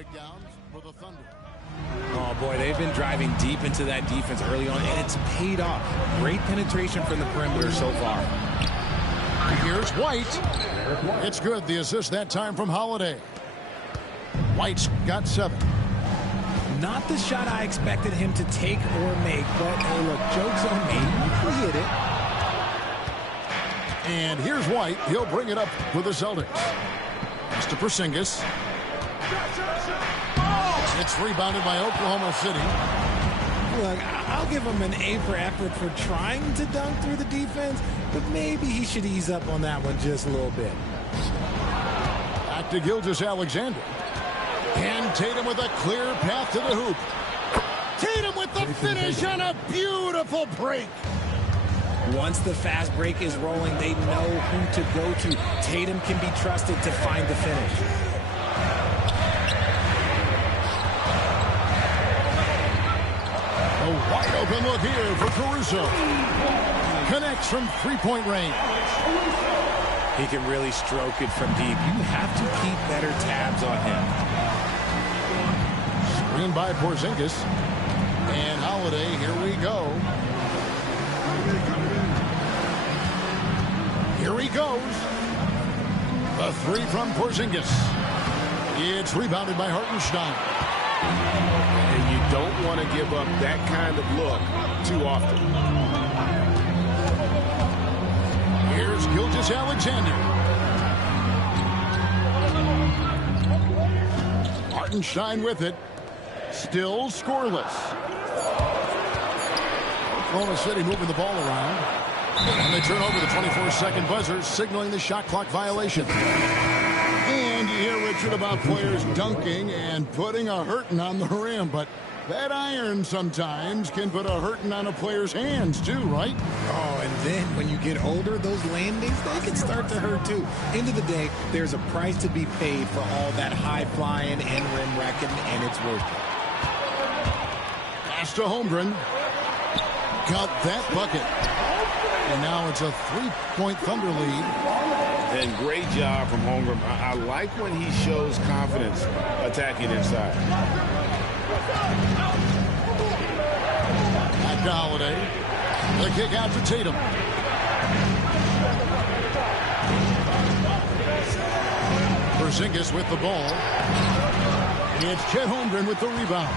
breakdowns for the Thunder. Oh, boy, they've been driving deep into that defense early on, and it's paid off. Great penetration from the perimeter so far. Here's White. It's good. The assist that time from Holiday. White's got 7. Not the shot I expected him to take or make, but hey, look, joke's on me. He hit it. And here's White. He'll bring it up for the Celtics. Mr. Porzingis. It's rebounded by Oklahoma City. Look, I'll give him an A for effort for trying to dunk through the defense, but maybe he should ease up on that one just a little bit. Back to Gilgeous-Alexander. And Tatum with a clear path to the hoop. Tatum with the finish on a beautiful break. Once the fast break is rolling, they know who to go to. Tatum can be trusted to find the finish. A wide open look here for Caruso. Connects from three-point range. He can really stroke it from deep. You have to keep better tabs on him. Screen by Porzingis. And Holiday, here we go. Here he goes. The 3 from Porzingis. It's rebounded by Hartenstein. And you don't want to give up that kind of look too often. Here's Gilgeous-Alexander. Hartenstein with it. Still scoreless. Oklahoma City moving the ball around. And they turn over the 24-second buzzer, signaling the shot clock violation. And you hear, Richard, about players dunking and putting a hurting on the rim, but that iron sometimes can put a hurting on a player's hands too, right? Oh, and then when you get older, those landings, they can start to hurt too. End of the day, there's a price to be paid for all that high flying and rim wrecking, and it's worth it. Pass to Holmgren. Got that bucket. And now it's a 3-point Thunder lead. And great job from Holmgren. I like when he shows confidence attacking inside. Back to Holiday. The kick out to Tatum. Porzingis with the ball. It's Chet Holmgren with the rebound.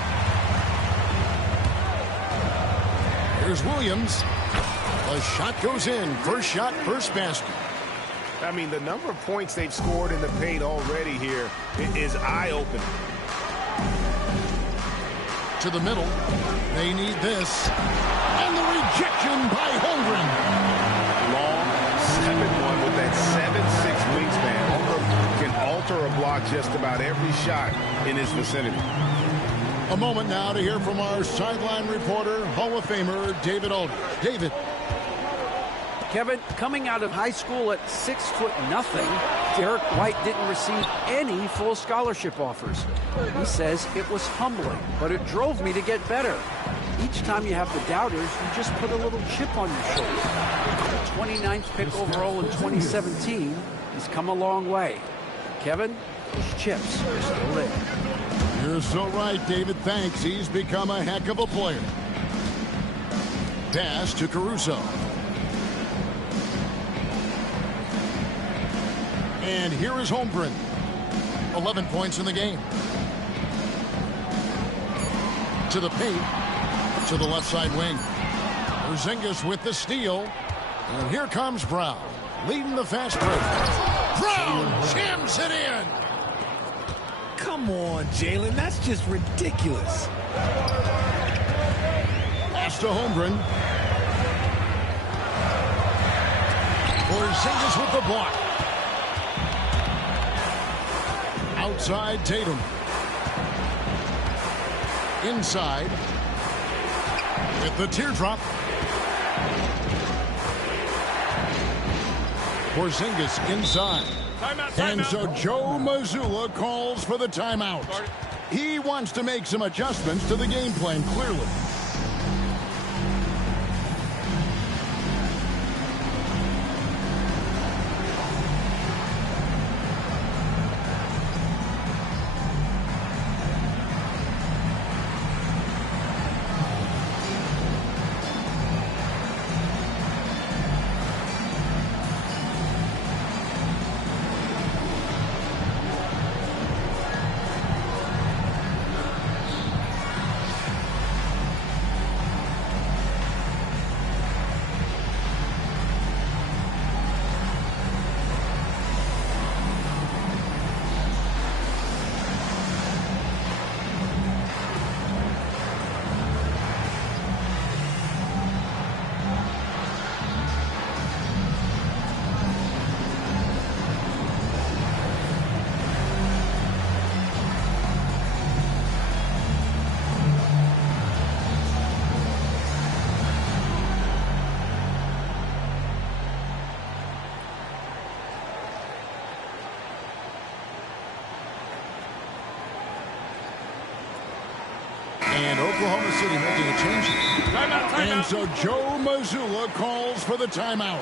Here's Williams. The shot goes in. First shot, first basket. I mean, the number of points they've scored in the paint already here is eye-opening. To the middle. They need this. And the rejection by Holmgren. Long 7'1" with that 7'6" wingspan. Holmgren can alter a block just about every shot in his vicinity. A moment now to hear from our sideline reporter, Hall of Famer David Aldridge. David. Kevin, coming out of high school at 6'0", Derek White didn't receive any full scholarship offers. He says it was humbling, but it drove me to get better. Each time you have the doubters, you just put a little chip on your shoulder. The 29th pick overall in 2017, he's come a long way. Kevin, those chips are still there. You're so right, David. Thanks. He's become a heck of a player. Pass to Caruso. And here is Holmgren. 11 points in the game. To the paint. To the left side wing. Porzingis with the steal. And here comes Brown. Leading the fast break. Brown jams it in. Come on, Jalen. That's just ridiculous. Pass to Holmgren. Porzingis with the block. Outside Tatum. Inside. With the teardrop. Porzingis inside. And so Joe Mazzulla calls for the timeout. He wants to make some adjustments to the game plan, clearly. And Oklahoma City making a change. And so Joe Mazzulla calls for the timeout.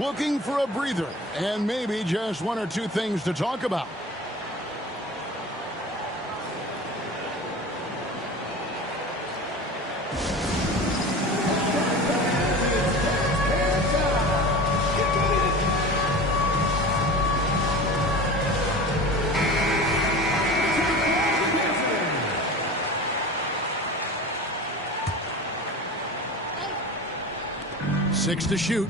Looking for a breather and maybe just one or two things to talk about. Six to shoot.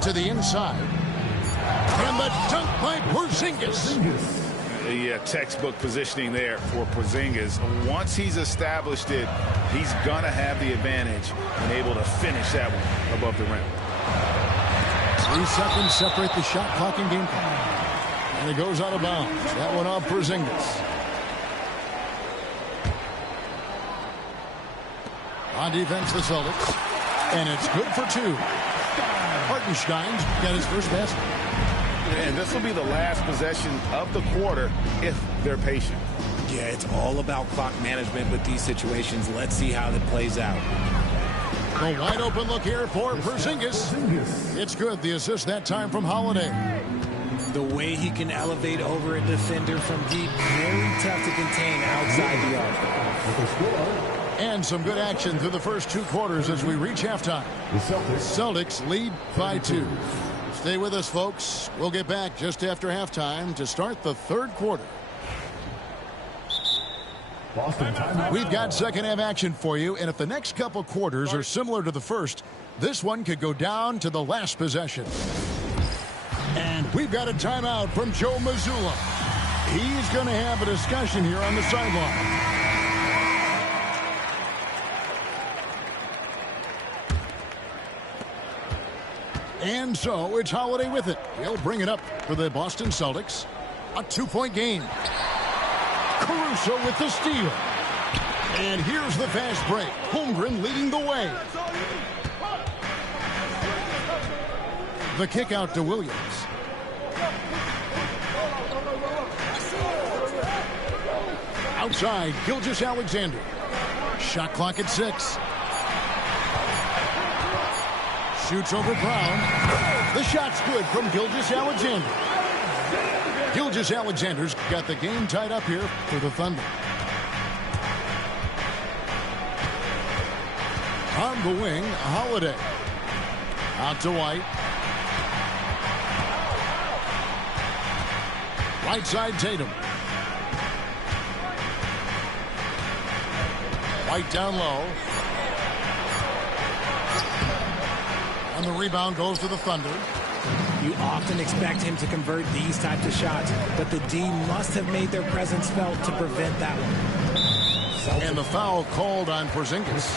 To the inside. And the dunk by Porzingis. Yeah, textbook positioning there for Porzingis. Once he's established it, he's going to have the advantage and able to finish that one above the rim. 3 seconds separate the shot clock and game clock. And it goes out of bounds. That one off Porzingis. On defense, the Celtics. And it's good for 2. Hartenstein's got his first basket. And this will be the last possession of the quarter if they're patient. Yeah, it's all about clock management with these situations. Let's see how that plays out. A wide open look here for Porzingis. It's good. The assist that time from Holiday. The way he can elevate over a defender from deep, very tough to contain outside the arc. And some good action through the first 2 quarters as we reach halftime. The Celtics lead by 2. Stay with us, folks. We'll get back just after halftime to start the 3rd quarter. We've got second half action for you, and if the next couple quarters are similar to the first, this one could go down to the last possession. And we've got a timeout from Joe Mazzulla. He's going to have a discussion here on the sideline. And so it's Holiday with it. He'll bring it up for the Boston Celtics. A 2-point game. Caruso with the steal. And here's the fast break. Holmgren leading the way. The kick out to Williams. Outside, Gilgeous-Alexander. Shot clock at 6. Shoots over Brown. The shot's good from Gilgeous-Alexander. Gilgeous-Alexander's got the game tied up here for the Thunder. On the wing, Holiday. Out to White. Right side, Tatum. White down low. And the rebound goes to the Thunder. You often expect him to convert these types of shots, but the D must have made their presence felt to prevent that one. And the foul called on Porzingis.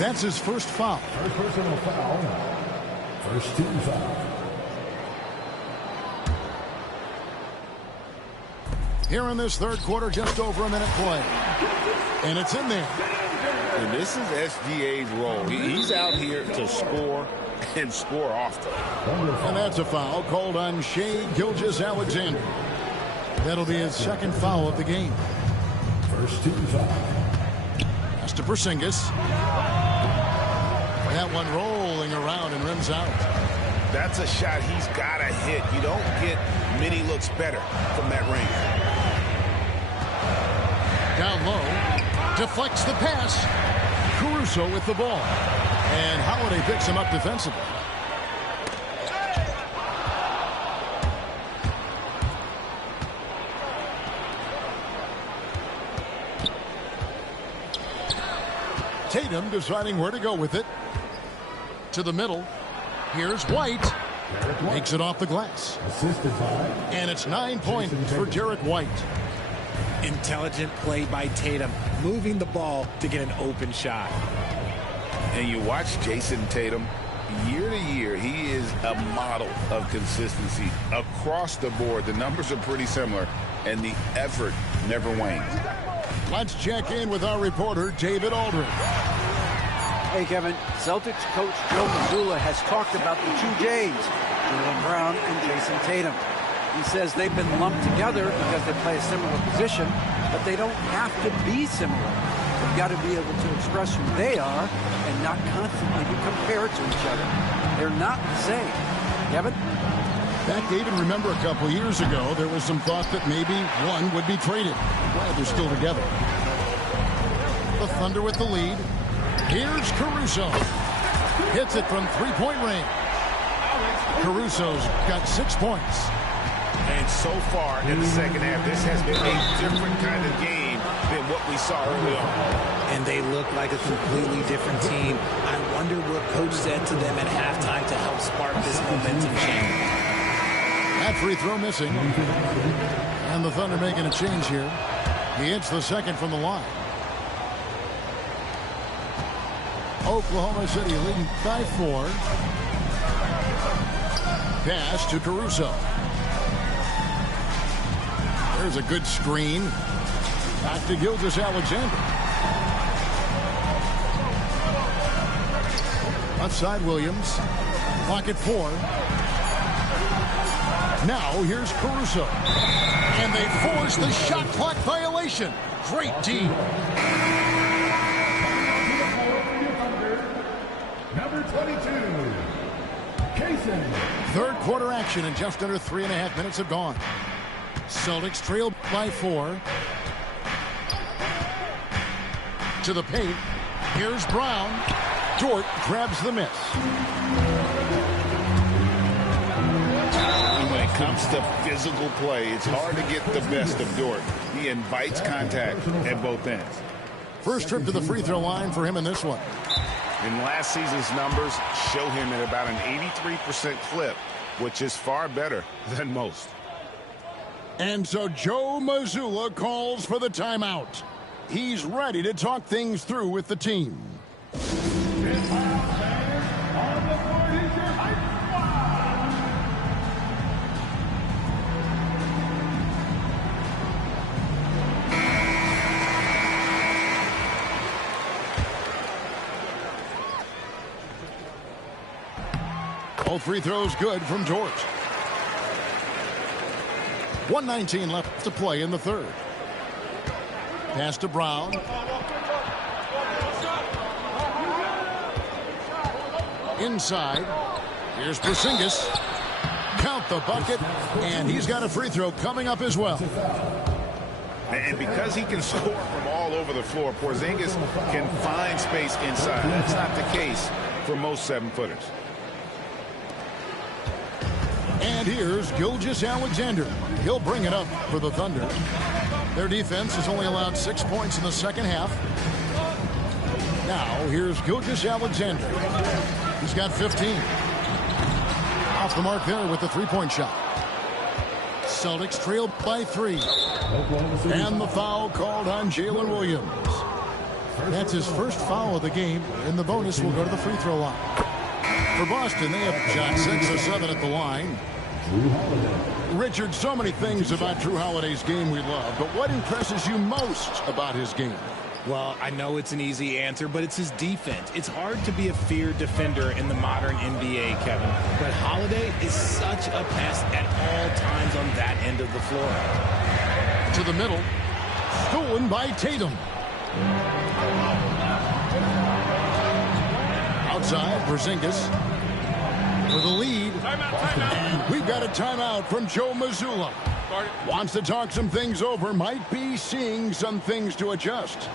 That's his first foul. First personal foul. First team foul. Here in this 3rd quarter, just over a minute play. And it's in there. And this is SGA's role. He's out here to score and score often. And that's a foul called on Shai Gilgeous-Alexander. That'll be his 2nd foul of the game. First team foul. Pass to Porzingis. That one rolling around and rims out. That's a shot he's got to hit. You don't get many looks better from that range. Down low. Deflects the pass. Caruso with the ball. And Holiday picks him up defensively. Tatum deciding where to go with it. To the middle. Here's White. Makes it off the glass. And it's 9 points for Derek White. Intelligent play by Tatum, moving the ball to get an open shot. And you watch Jason Tatum, year to year, he is a model of consistency across the board. The numbers are pretty similar, and the effort never wanes. Let's check in with our reporter, David Aldridge. Hey, Kevin. Celtics coach Joe Mazzulla has talked about the 2 J's, Jaylen Brown and Jason Tatum. He says they've been lumped together because they play a similar position, but they don't have to be similar. They've got to be able to express who they are and not constantly be compared to each other. They're not the same. Kevin? Back, David, remember a couple years ago, there was some thought that maybe one would be traded. Glad they're still together. The Thunder with the lead. Here's Caruso. Hits it from three-point range. Caruso's got 6 points. And so far in the second half, this has been a different kind of game than what we saw early on. And they look like a completely different team. I wonder what coach said to them at halftime to help spark this momentum change. That free throw missing. And the Thunder making a change here. He hits the second from the line. Oklahoma City leading by 4. Pass to Caruso. There's a good screen. Back to Gilgeous-Alexander. Left side Williams. Clock at 4. Now here's Caruso. And they force the shot clock violation. Great team. Number 22, Kaysen. Third quarter action and just under 3.5 minutes have gone. Celtics trail by 4. To the paint. Here's Brown. Dort grabs the miss. When it comes to physical play, it's hard to get the best of Dort. He invites contact at both ends. First trip to the free throw line for him in this one. And last season's numbers show him at about an 83% clip, which is far better than most. And so Joe Mazzulla calls for the timeout. He's ready to talk things through with the team. Both free throws good from Dort. 1:19 left to play in the third. Pass to Brown. Inside. Here's Porzingis. Count the bucket. And he's got a free throw coming up as well. And because he can score from all over the floor, Porzingis can find space inside. That's not the case for most 7-footers. And here's Gilgeous-Alexander. He'll bring it up for the Thunder. Their defense has only allowed 6 points in the second half. Now here's Gilgeous-Alexander. He's got 15. Off the mark there with the three-point shot. Celtics trail by 3. And the foul called on Jalen Williams. That's his first foul of the game, and the bonus will go to the free throw line. For Boston, they have shot 6 of 7 at the line. Richard, so many things about Jrue Holiday's game we love, but what impresses you most about his game? Well, I know it's an easy answer, but it's his defense. It's hard to be a feared defender in the modern NBA, Kevin. But Holiday is such a pest at all times on that end of the floor. To the middle. Stolen by Tatum. Outside, Porzingis for the lead. And we've got a timeout from Joe Mazzulla. Wants to talk some things over. Might be seeing some things to adjust.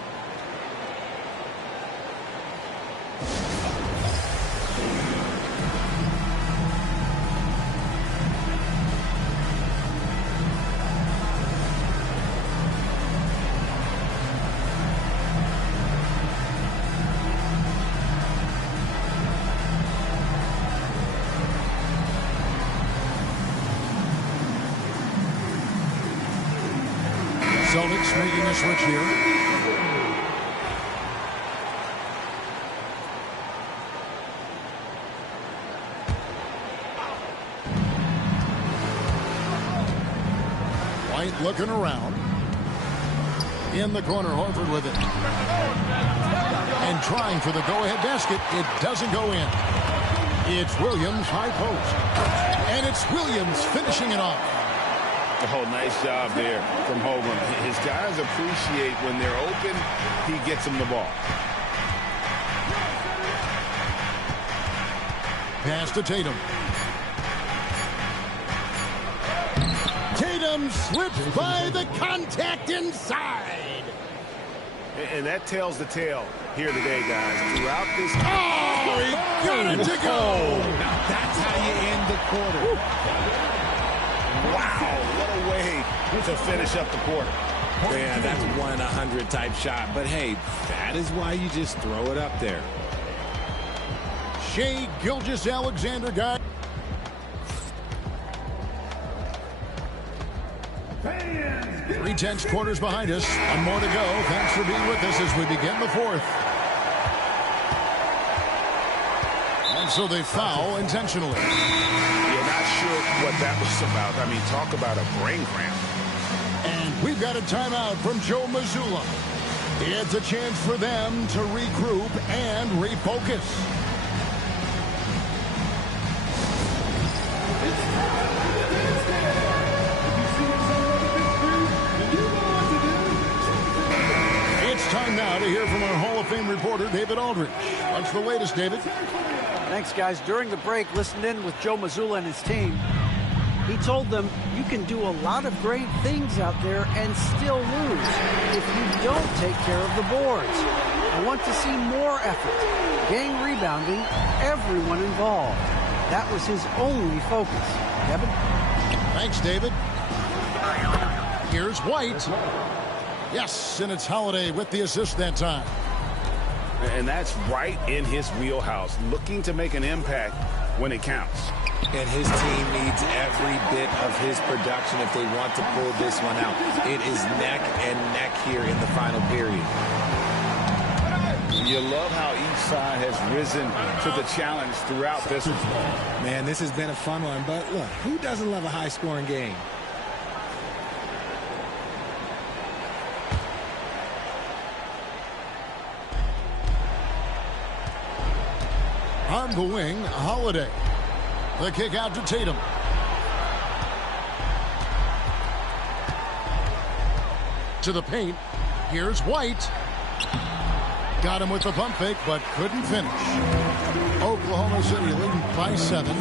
Celtics making a switch here. White looking around. In the corner, Horford with it. And trying for the go-ahead basket. It doesn't go in. It's Williams, high post. And it's Williams finishing it off. Oh, nice job there from Holmgren. His guys appreciate when they're open, he gets them the ball. Pass to Tatum. Tatum slips by the contact inside. And that tells the tale here today, guys. Throughout this... Oh, he got it to go. Now that's how you end the quarter. Wow, what a way to finish up the quarter. Yeah, that's 1 in 100 type shot. But, hey, that is why you just throw it up there. Shai Gilgeous-Alexander, guy. Three-tenths quarters behind us. One more to go. Thanks for being with us as we begin the fourth. And so they foul intentionally. You're not sure what that was about. I mean, talk about a brain cramp. And we've got a timeout from Joe Mazzulla. It's a chance for them to regroup and refocus. It's time now to hear from our Hall of Fame reporter, David Aldridge. What's the latest, David? Thanks, guys. During the break, listened in with Joe Mazzulla and his team. He told them, you can do a lot of great things out there and still lose if you don't take care of the boards. I want to see more effort, gang rebounding, everyone involved. That was his only focus. Kevin? Thanks, David. Here's White. Yes, and it's Holiday with the assist that time. And that's right in his wheelhouse, looking to make an impact when it counts. And his team needs every bit of his production if they want to pull this one out. It is neck and neck here in the final period. You love how each side has risen to the challenge throughout this one. Man, this has been a fun one, but look, who doesn't love a high-scoring game? On the wing, Holiday. The kick out to Tatum. To the paint. Here's White. Got him with the pump fake, but couldn't finish. Oklahoma City leading by 7.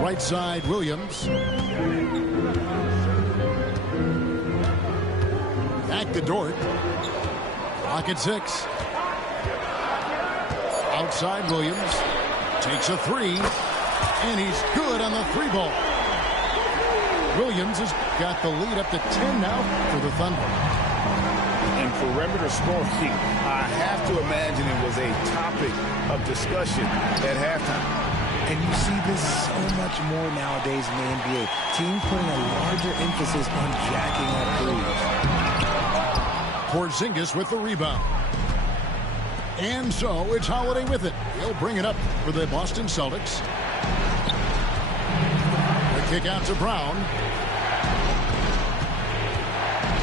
Right side, Williams. Back to Dort. Clock at 6. Outside Williams. Takes a 3. And he's good on the 3-ball. Williams has got the lead up to 10 now for the Thunder. And perimeter scoring, I have to imagine it was a topic of discussion at halftime. And you see this so much more nowadays in the NBA. Teams putting a larger emphasis on jacking up threes. Porzingis with the rebound. And so it's Holiday with it. He'll bring it up for the Boston Celtics. The kick out to Brown.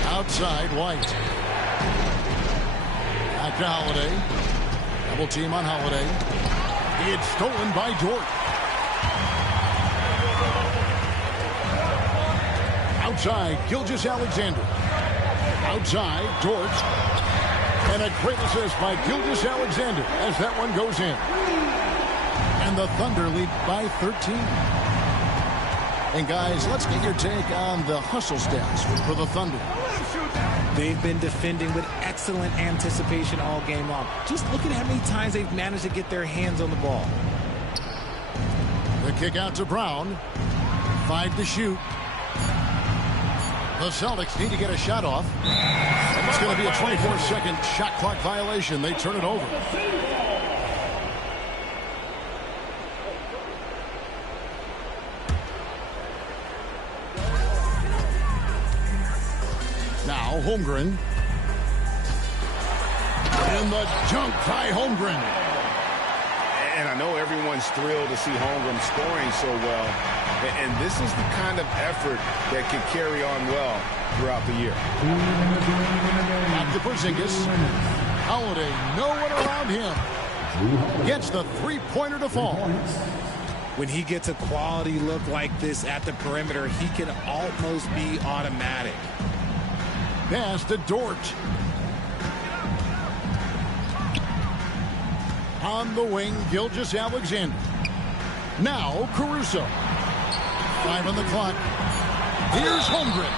Outside, White. Back to Holiday. Double team on Holiday. It's stolen by Dort. Outside, Gilgeous-Alexander. Outside, Dort. And a great assist by Gilgeous-Alexander as that one goes in. And the Thunder lead by 13. And guys, let's get your take on the hustle stats for the Thunder. They've been defending with excellent anticipation all game long. Just look at how many times they've managed to get their hands on the ball. The kick out to Brown. 5 to shoot. The Celtics need to get a shot off. It's going to be a 24-second shot clock violation. They turn it over. Now Holmgren. And the dunk by Holmgren. And I know everyone's thrilled to see Holmgren scoring so well. And this is the kind of effort that can carry on well throughout the year. Back to Porzingis. Holiday, no one around him. Gets the three-pointer to fall. When he gets a quality look like this at the perimeter, he can almost be automatic. Pass to Dort. On the wing, Gilgeous-Alexander. Now Caruso. 5 on the clock. Here's Holmgren.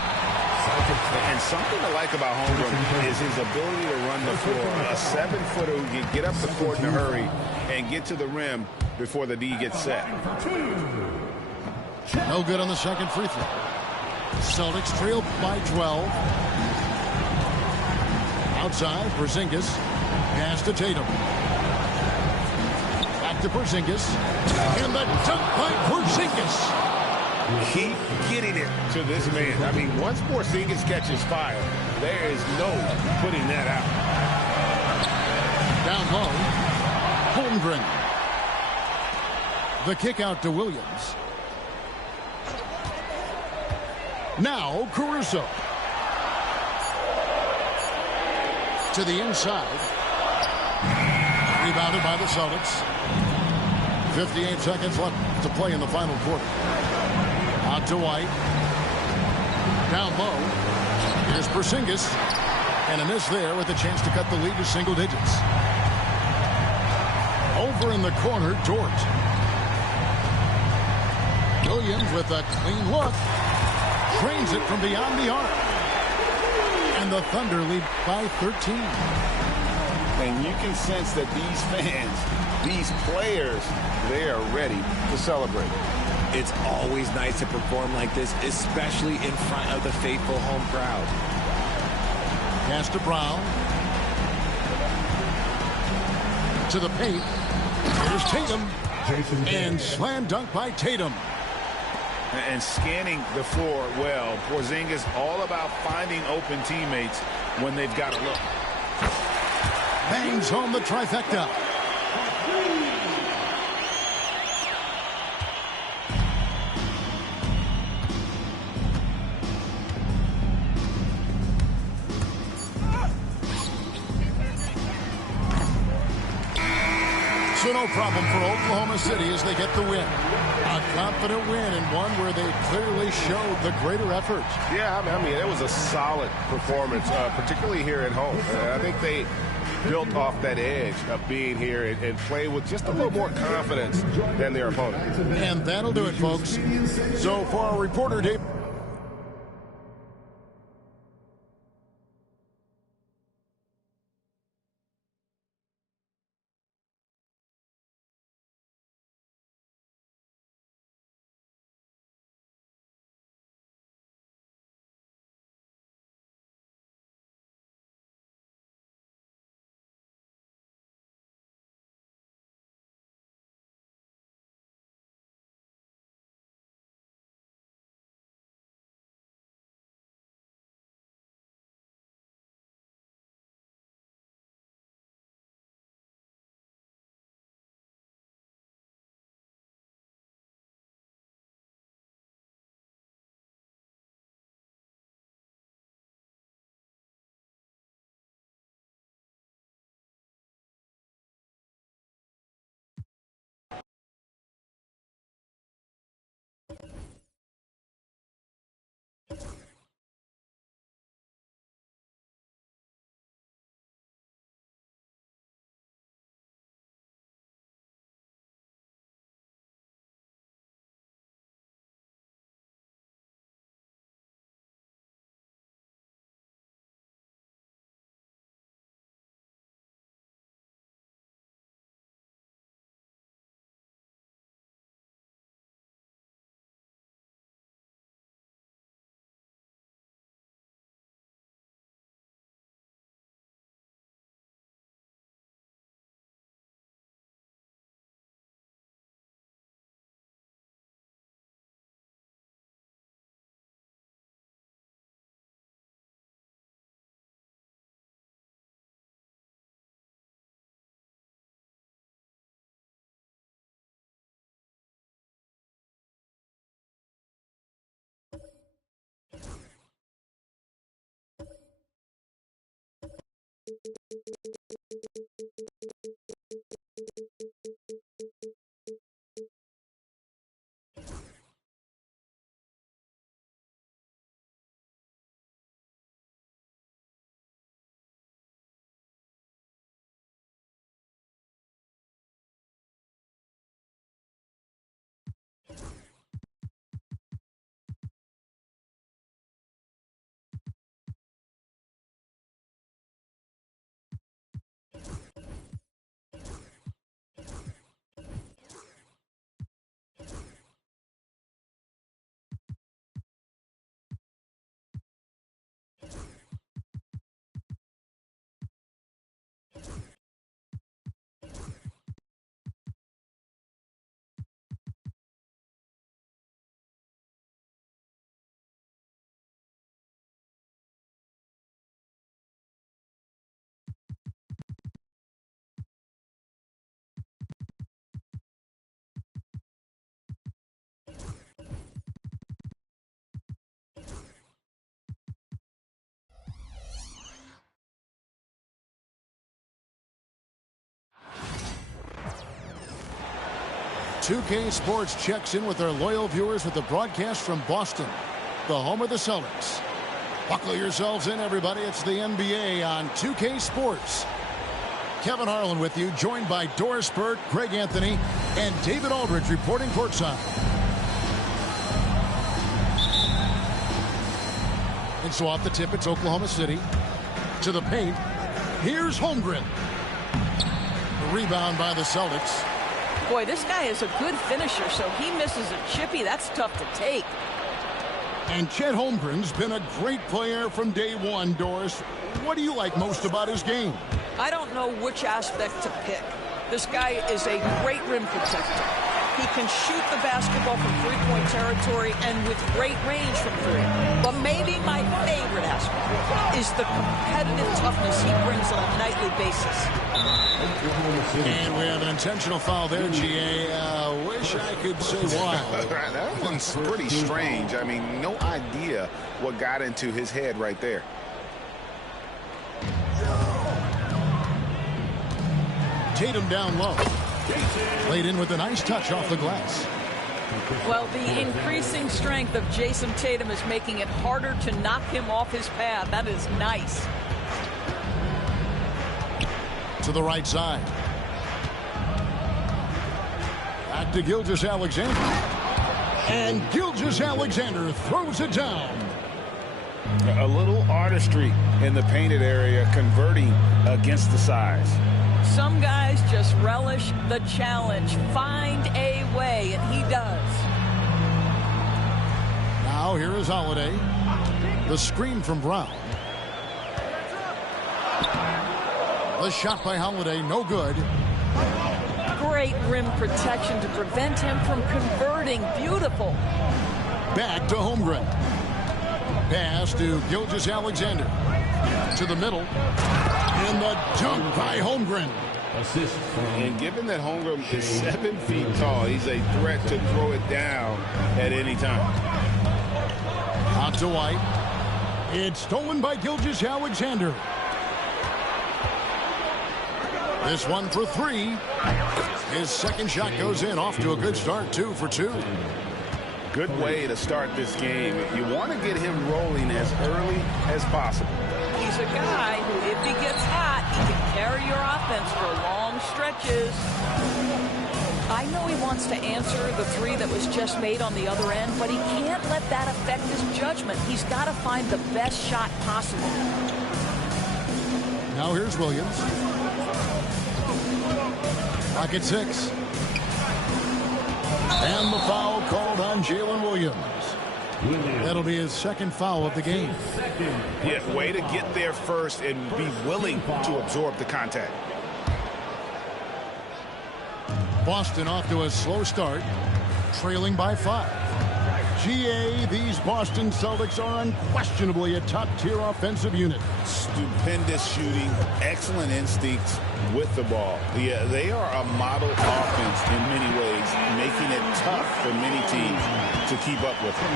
And something I like about Holmgren is his ability to run the floor. A 7-footer who can get up the court in a hurry and get to the rim before the D gets set. No good on the second free throw. Celtics trail by 12. Outside, Porzingis. Pass to Tatum. Back to Porzingis. And the dunk by Porzingis. Keep getting it to this man. I mean, once Porzingis catches fire, there is no putting that out. Down low, Holmgren. The kick out to Williams. Now Caruso. To the inside. Rebounded by the Celtics. 58 seconds left to play in the final quarter. Out to White. Down low. Here's Porzingis. And a miss there with a chance to cut the lead to single digits. Over in the corner, Dort. Williams with a clean look. Trains it from beyond the arc. And the Thunder lead by 13. And you can sense that these fans, these players, they are ready to celebrate. It's always nice to perform like this, especially in front of the faithful home crowd. Pass to Brown. To the paint. Here's Tatum. And slam dunk by Tatum. And scanning the floor well. Porzingis all about finding open teammates when they've got a look. Bangs home the trifecta. So no problem for Oklahoma City as they get the win. A confident win and one where they clearly showed the greater effort. Yeah, I mean, it was a solid performance, particularly here at home. I think they built off that edge of being here and play with just a little more confidence than their opponent. And that'll do it, folks. So for our reporter, Dave. 2K Sports checks in with our loyal viewers with the broadcast from Boston, the home of the Celtics. Buckle yourselves in, everybody. It's the NBA on 2K Sports. Kevin Harlan with you, joined by Doris Burke, Greg Anthony, and David Aldridge reporting courtside. And so off the tip, it's Oklahoma City. To the paint. Here's Holmgren. The rebound by the Celtics. Boy, this guy is a good finisher, so he misses a chippy. That's tough to take. And Chet Holmgren's been a great player from day one, Doris. What do you like most about his game? I don't know which aspect to pick. This guy is a great rim protector. He can shoot the basketball from three-point territory and with great range from three. But maybe my favorite aspect is the competitive toughness he brings on a nightly basis. And we have an intentional foul there, GA. Wish I could say why. That one's pretty strange. I mean, no idea what got into his head right there. Tatum down low. Laid in with a nice touch off the glass. Well, the increasing strength of Jason Tatum is making it harder to knock him off his path. That is nice. To the right side. Back to Gilgeous-Alexander. And Gilgeous-Alexander throws it down. A little artistry in the painted area, converting against the size. Some guys just relish the challenge. Find a way, and he does. Now here is Holiday. The screen from Brown. The shot by Holiday, no good. Great rim protection to prevent him from converting. Beautiful. Back to Holmgren. Pass to Gilgeous-Alexander. To the middle. And the dunk by Holmgren. Assist from... And given that Holmgren is 7 feet tall, he's a threat to throw it down at any time. Out to White. It's stolen by Gilgeous-Alexander. This one for three. His second shot goes in. Off to a good start, 2 for 2. Good way to start this game. You want to get him rolling as early as possible. He's a guy who, if he gets hot, he can carry your offense for long stretches. I know he wants to answer the three that was just made on the other end, but he can't let that affect his judgment. He's got to find the best shot possible. Now here's Williams. Clock at 6. And the foul called on Jalen Williams. That'll be his second foul of the game. Yeah, way to get there first and be willing to absorb the contact. Boston off to a slow start, trailing by 5. GA, these Boston Celtics are unquestionably a top-tier offensive unit. Stupendous shooting, excellent instincts with the ball. Yeah, they are a model offense in many ways, making it tough for many teams to keep up with them.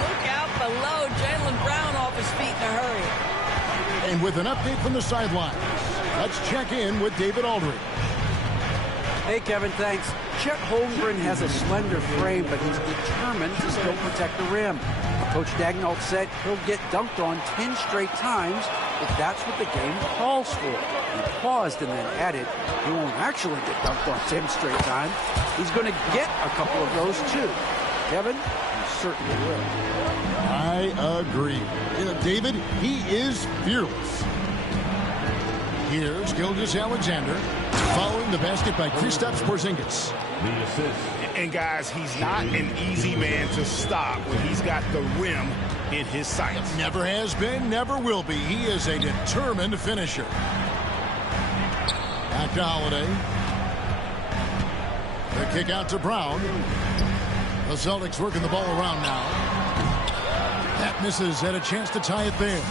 Look out below. Jaylen Brown off his feet in a hurry. And with an update from the sideline, let's check in with David Aldridge. Hey, Kevin, thanks. Chet Holmgren has a slender frame, but he's determined to still protect the rim. Coach Dagnall said he'll get dunked on 10 straight times if that's what the game calls for. He paused and then added, he won't actually get dunked on 10 straight times. He's going to get a couple of those, too. Kevin, he certainly will. I agree. David, he is fearless. Here's Gilgeous-Alexander following the basket by Kristaps Porzingis. The assist. And guys, he's not an easy man to stop when he's got the rim in his sights. Never has been, never will be. He is a determined finisher. Back to Holiday. The kick out to Brown. The Celtics working the ball around now. That misses. Had a chance to tie it there.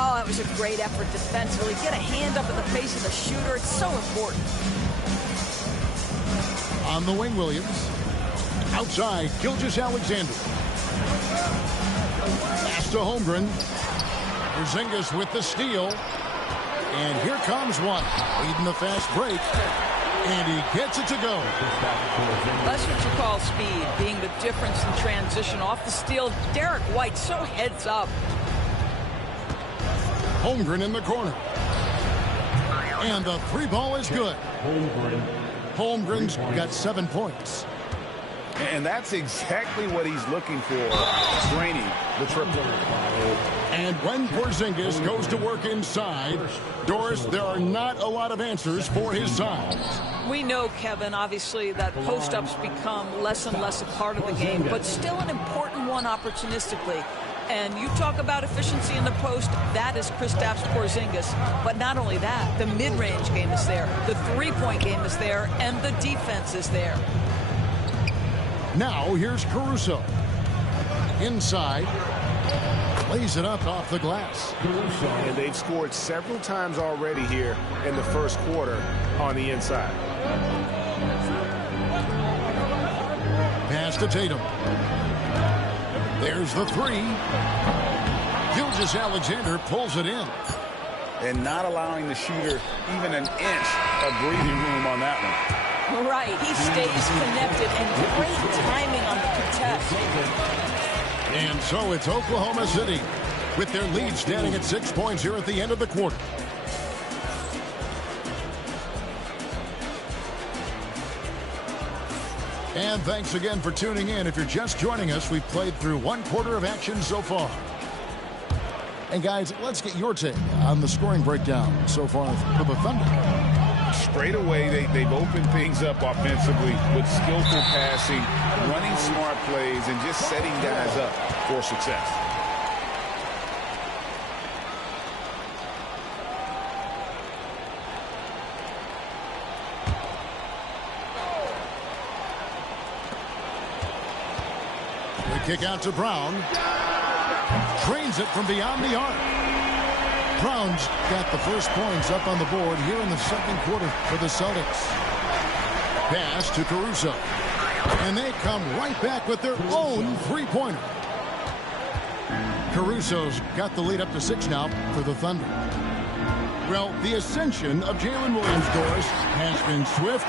Oh, that was a great effort defensively. Get a hand up in the face of the shooter. It's so important. On the wing, Williams. Outside, Gilgeous-Alexander. Pass to Holmgren. Porzingis with the steal. And here comes one. Leading the fast break. And he gets it to go. That's what you call speed, being the difference in transition. Off the steal, Derek White so heads up. Holmgren in the corner. And the three ball is good. Holmgren's got 7 points. And that's exactly what he's looking for, draining the triple. And when Porzingis goes to work inside, Doris, there are not a lot of answers for his size. We know, Kevin, obviously, that post-ups become less and less a part of the game, but still an important one opportunistically. And you talk about efficiency in the post, that is Kristaps Porzingis. But not only that, the mid-range game is there, the three-point game is there, and the defense is there. Now here's Caruso. Inside. Lays it up off the glass. And they've scored several times already here in the first quarter on the inside. Pass to Tatum. There's the three. Gilgeous-Alexander pulls it in. And not allowing the shooter even an inch of breathing room on that one. Right, he stays connected, and great timing on the contest. And so it's Oklahoma City with their lead standing at 6 points here at the end of the quarter. And thanks again for tuning in. If you're just joining us, we've played through 1 quarter of action so far. And guys, let's get your take on the scoring breakdown so far for the Thunder. Straight away, they've opened things up offensively with skillful passing, running smart plays, and just setting guys up for success. The kick out to Brown. Trains it from beyond the arc. Brown's got the first points up on the board here in the second quarter for the Celtics. Pass to Caruso. And they come right back with their own three-pointer. Caruso's got the lead up to 6 now for the Thunder. Well, the ascension of Jalen Williams, Doris, has been swift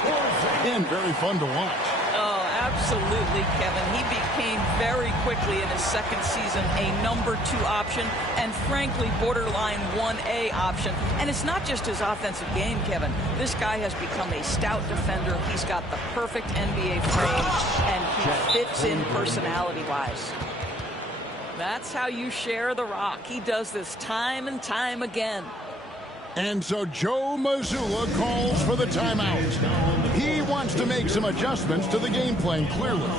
and very fun to watch. Oh, absolutely, Kevin. He became very quickly in his second season a number 2 option and, frankly, borderline 1A option. And it's not just his offensive game, Kevin. This guy has become a stout defender. He's got the perfect NBA frame, and he fits in personality-wise. That's how you share the rock. He does this time and time again. And so Joe Mazzulla calls for the timeout. He wants to make some adjustments to the game plan, clearly.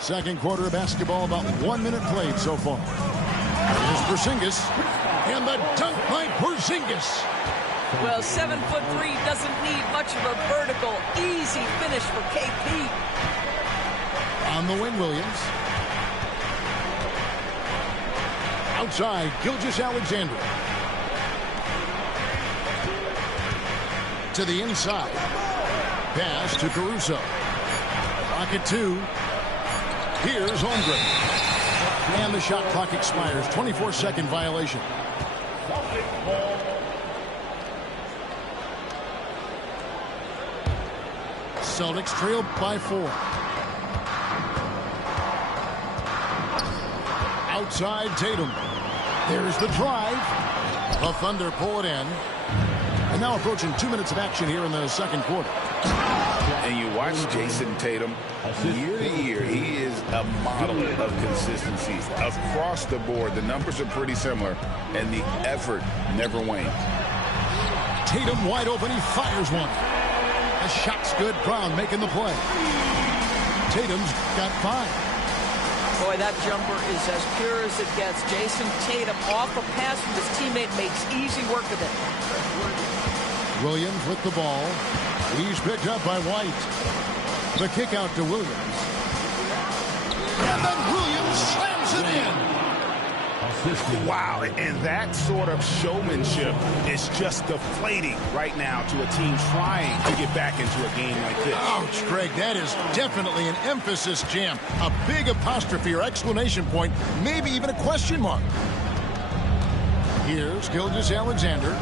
Second quarter of basketball, about 1 minute played so far. Here's Porzingis, and the dunk by Porzingis. Well, 7'3" doesn't need much of a vertical, easy finish for KP. On the wing, Williams. Outside, Gilgeous-Alexander. To the inside. Pass to Caruso. Rocket 2. Here's Holmgren. And the shot clock expires. 24-second violation. Celtics trail by 4. Outside Tatum. There's the drive. The Thunder pull it in. And now approaching 2 minutes of action here in the second quarter. And you watch Jason Tatum, year to year, he is a model of consistency. Across the board, the numbers are pretty similar, and the effort never wanes. Tatum wide open, he fires one. The shot's good, Brown making the play. Tatum's got 5. Boy, that jumper is as pure as it gets. Jason Tatum off a pass from his teammate makes easy work of it. Williams with the ball. He's picked up by White. The kick out to Williams. And then Williams slams it in. Wow, and that sort of showmanship is just deflating right now to a team trying to get back into a game like this. Ouch, Greg, that is definitely an emphasis jam. A big apostrophe or exclamation point, maybe even a question mark. Here's Gilgeous-Alexander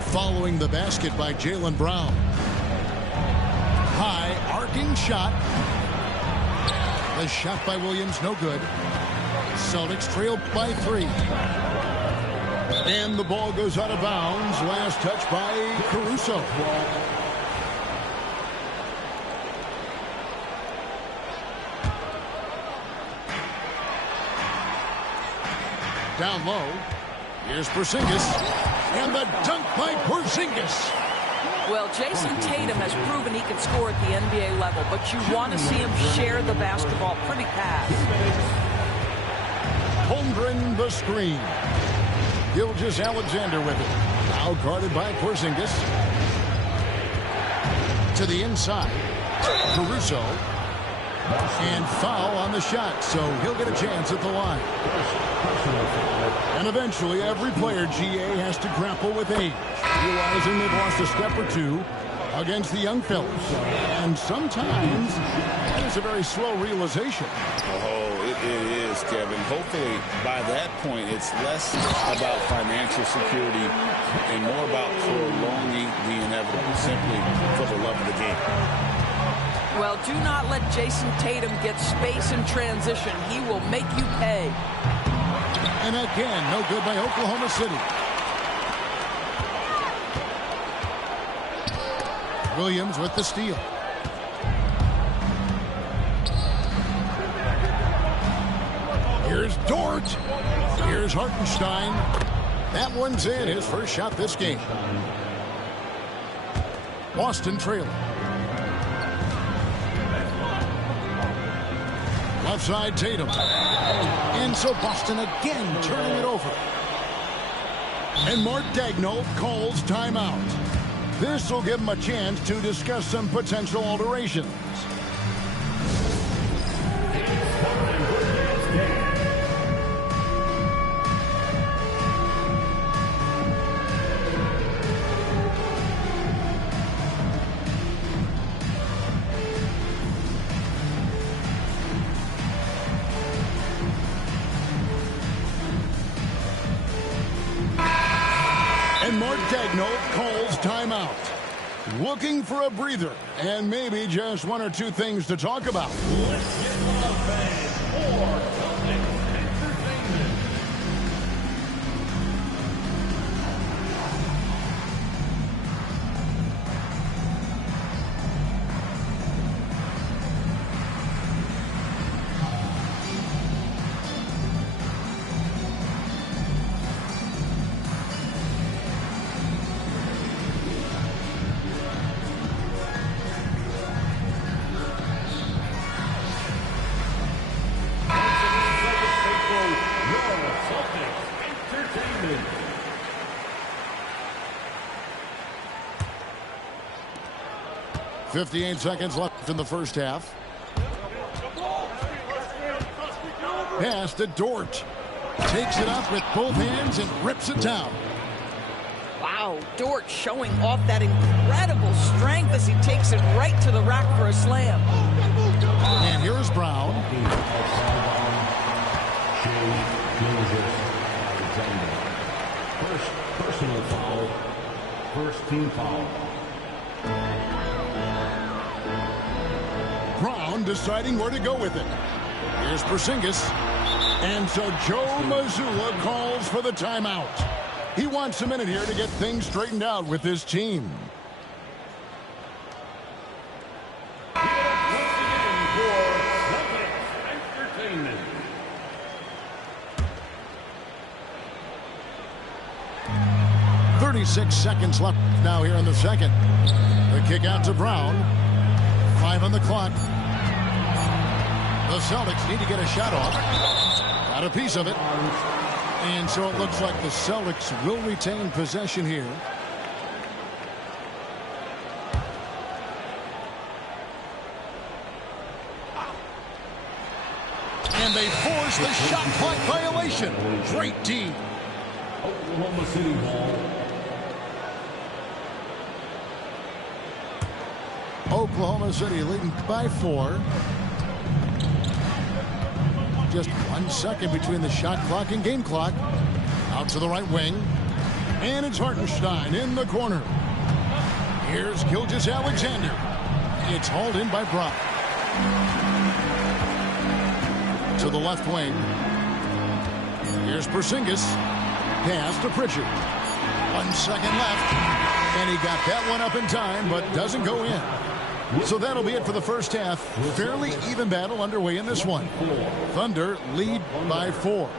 following the basket by Jaylen Brown. High arcing shot. The shot by Williams, no good. Celtics trail by 3. And the ball goes out of bounds. Last touch by Caruso. Down low. Here's Porzingis. And the dunk by Porzingis. Well, Jason Tatum has proven he can score at the NBA level, but you want to see him share the basketball pretty fast. Holmgren the screen. Gilgeous-Alexander with it. Now guarded by Porzingis. To the inside. Caruso. And foul on the shot, so he'll get a chance at the line. And eventually, every player, GA, has to grapple with age, realizing they've lost a step or two against the young fellas. And sometimes, that is a very slow realization. Oh, it is, Kevin. Hopefully, by that point, it's less about financial security and more about prolonging the inevitable, simply for the love of the game. Well, do not let Jason Tatum get space in transition. He will make you pay. And again, no good by Oklahoma City. Williams with the steal. Here's Dort. Here's Hartenstein. That one's in. His first shot this game. Boston trailing. Left side, Tatum. And so Boston again turning it over. And Mark Daigneault calls timeout. This will give him a chance to discuss some potential alterations. And Mark Daigneault calls timeout. Looking for a breather and maybe just one or two things to talk about. Let's get on fans for Celtics Entertainment. Entertainment. 58 seconds left in the first half. Pass to Dort. Takes it up with both hands and rips it down. Wow, Dort showing off that incredible strength as he takes it right to the rack for a slam. And here's Brown. First personal foul. First team foul. Brown deciding where to go with it. Here's Porzingis. And so Joe Mazzulla calls for the timeout. He wants a minute here to get things straightened out with his team. Once again for Celtics Entertainment. .36 seconds left now here in the second. The kick out to Brown. 5 on the clock. The Celtics need to get a shot off. Got a piece of it. And so it looks like the Celtics will retain possession here. And they force the shot clock violation. Great D. Oklahoma City ball. Oklahoma City leading by 4. Just 1 second between the shot clock and game clock. Out to the right wing. And it's Hartenstein in the corner. Here's Gilgeous-Alexander. It's hauled in by Brock. To the left wing. Here's Porzingis. Pass to Pritchard. 1 second left. And he got that one up in time, but doesn't go in. So that'll be it for the first half. Fairly even battle underway in this one. Thunder lead by 4.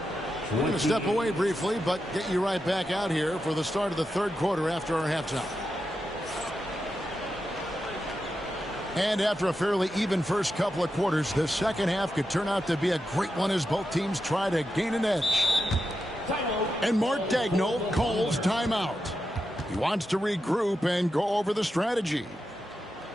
We're going to step away briefly, but get you right back out here for the start of the third quarter after our halftime. And after a fairly even first couple of quarters, the second half could turn out to be a great one as both teams try to gain an edge. And Mark Daigneault calls timeout. He wants to regroup and go over the strategy.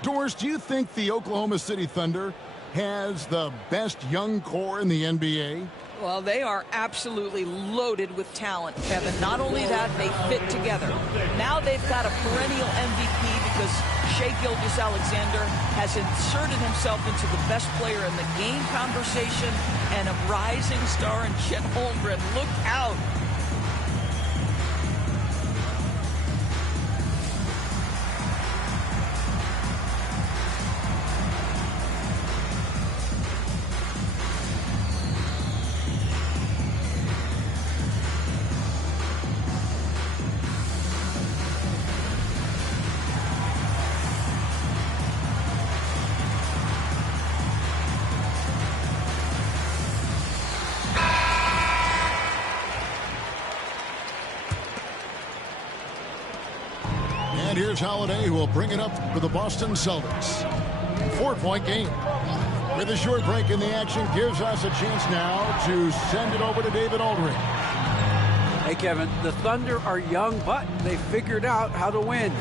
Doris, do you think the Oklahoma City Thunder has the best young core in the NBA? Well, they are absolutely loaded with talent, Kevin. Not only that, they fit together. Now they've got a perennial MVP because Shai Gilgeous-Alexander has inserted himself into the best player in the game conversation, and a rising star in Chet Holmgren. Look out. And here's Holiday, who will bring it up for the Boston Celtics. 4-point game. With a short break in the action, gives us a chance now to send it over to David Aldridge. Hey, Kevin, the Thunder are young, but they figured out how to win.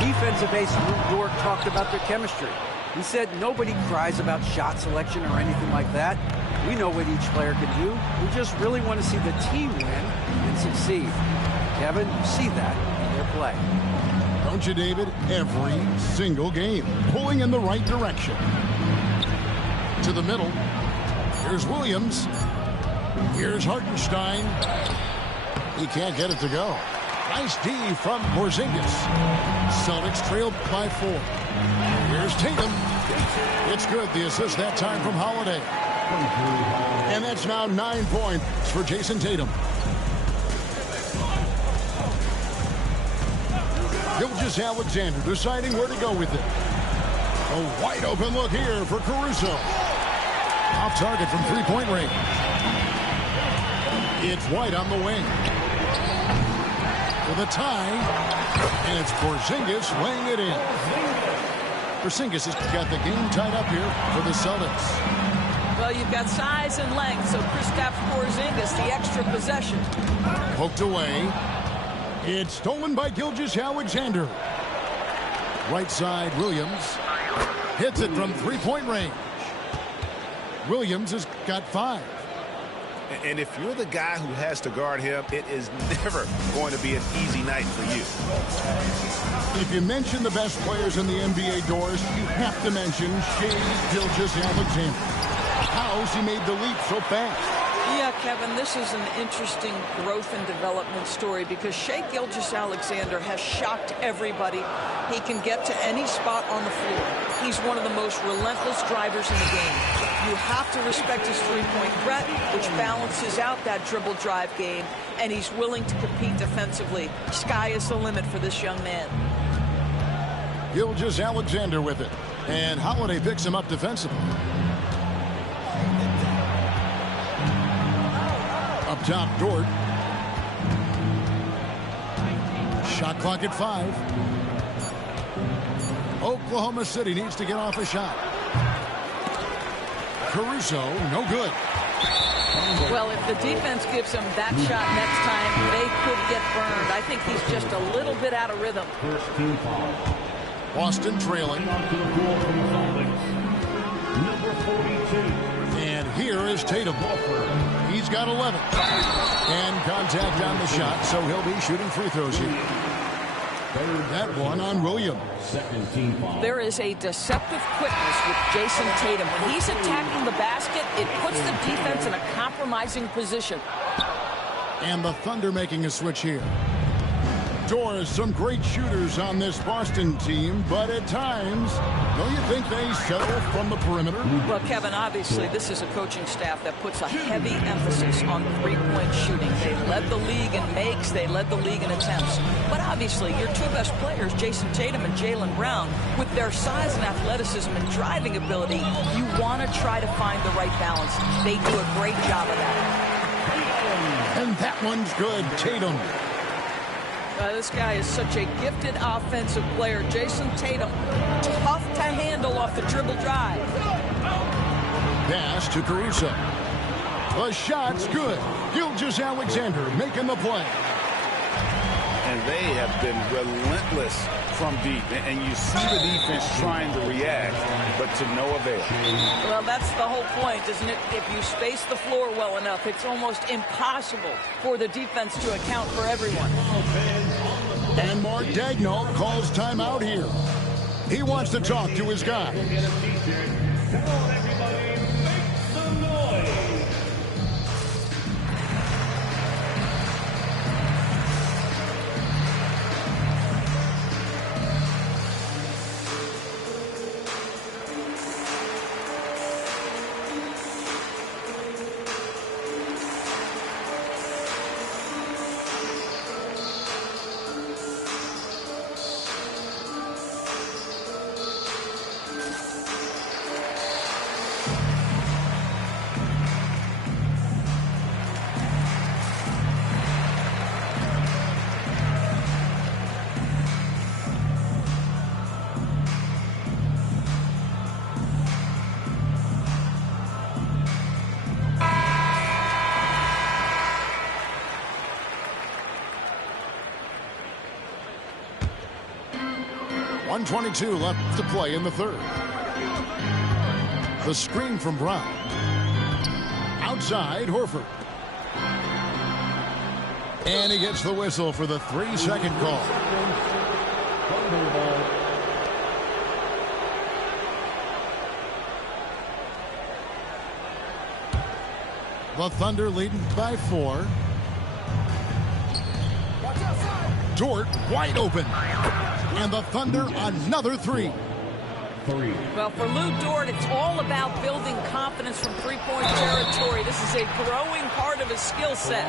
Defensive ace Lou Dort talked about their chemistry. He said nobody cries about shot selection or anything like that. We know what each player can do. We just really want to see the team win and succeed. Kevin, you see that in their play. Don't you, David? Every single game. Pulling in the right direction. To the middle. Here's Williams. Here's Hartenstein. He can't get it to go. Nice D from Porzingis. Celtics trailed by 4. Here's Tatum. It's good. The assist that time from Holiday. And that's now 9 points for Jason Tatum. Gilgeous-Alexander deciding where to go with it. A wide open look here for Caruso. Off target from three-point range. It's White on the wing. For the tie. And it's Porzingis laying it in. Porzingis has got the game tied up here for the Celtics. Well, you've got size and length, so Kristaps Porzingis, the extra possession. Poked away. It's stolen by Gilgeous-Alexander. Right side, Williams. Hits it from three-point range. Williams has got 5. And if you're the guy who has to guard him, it is never going to be an easy night for you. If you mention the best players in the NBA, Doris, you have to mention Shai Gilgeous-Alexander. How's he made the leap so fast? Yeah, Kevin, this is an interesting growth and development story because Shai Gilgeous-Alexander has shocked everybody. He can get to any spot on the floor. He's one of the most relentless drivers in the game. You have to respect his three-point threat, which balances out that dribble drive game, and he's willing to compete defensively. Sky is the limit for this young man. Gilgeous-Alexander with it, and Holiday picks him up defensively. Up top, Dort. Shot clock at 5. Oklahoma City needs to get off a shot. Caruso, no good. Well, if the defense gives him that shot next time, they could get burned. I think he's just a little bit out of rhythm. Boston trailing. And here is Tatum. He's got 11. And contact on the shot, so he'll be shooting free throws here. That one on Williams. There is a deceptive quickness with Jason Tatum. When he's attacking the basket, it puts the defense in a compromising position. And the Thunder making a switch here. Doors, some great shooters on this Boston team, but at times, don't you think they settle from the perimeter? Well, Kevin, obviously, this is a coaching staff that puts a heavy emphasis on three-point shooting. They led the league in makes, they led the league in attempts. But obviously, your two best players, Jason Tatum and Jaylen Brown, with their size and athleticism and driving ability, you want to try to find the right balance. They do a great job of that. And that one's good, Tatum. This guy is such a gifted offensive player. Jason Tatum, tough to handle off the dribble drive. Pass to Caruso. The shot's good. Gilgeous-Alexander making the play. And they have been relentless from deep. And you see the defense trying to react, but to no avail. Well, that's the whole point, isn't it? If you space the floor well enough, it's almost impossible for the defense to account for everyone. And Mark Daigneault calls timeout here. He wants to talk to his guy. .122 left to play in the third. The screen from Brown. Outside, Horford. And he gets the whistle for the 3-second call. The Thunder leading by 4. Dort wide open. And the Thunder another 3. Well, for Lou Dort, it's all about building confidence from three-point territory. This is a growing part of his skill set.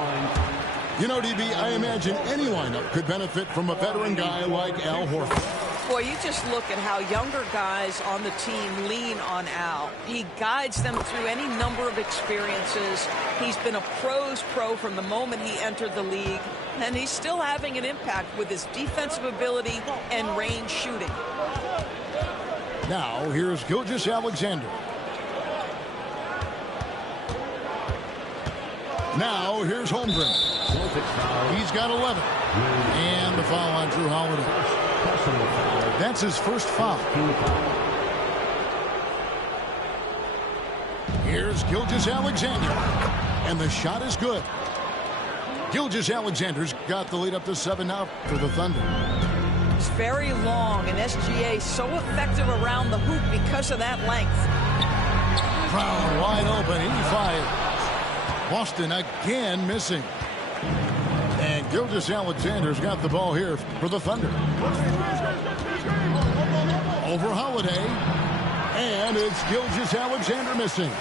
You know, DB, I imagine any lineup could benefit from a veteran guy like Al Horford. Boy, you just look at how younger guys on the team lean on Al. He guides them through any number of experiences. He's been a pro's pro from the moment he entered the league, and he's still having an impact with his defensive ability and range shooting. Now, here's Gilgeous-Alexander. Now, here's Holmgren. He's got 11. And the foul on Drew Holiday. That's his first foul. Here's Gilgeous-Alexander. And the shot is good. Gilgeous-Alexander's got the lead up to 7 now for the Thunder. It's very long, and SGA so effective around the hoop because of that length. Brown wide open. He fires. Boston again missing. And Gilgeous-Alexander's got the ball here for the Thunder. Over Holiday. And it's Gilgeous-Alexander missing.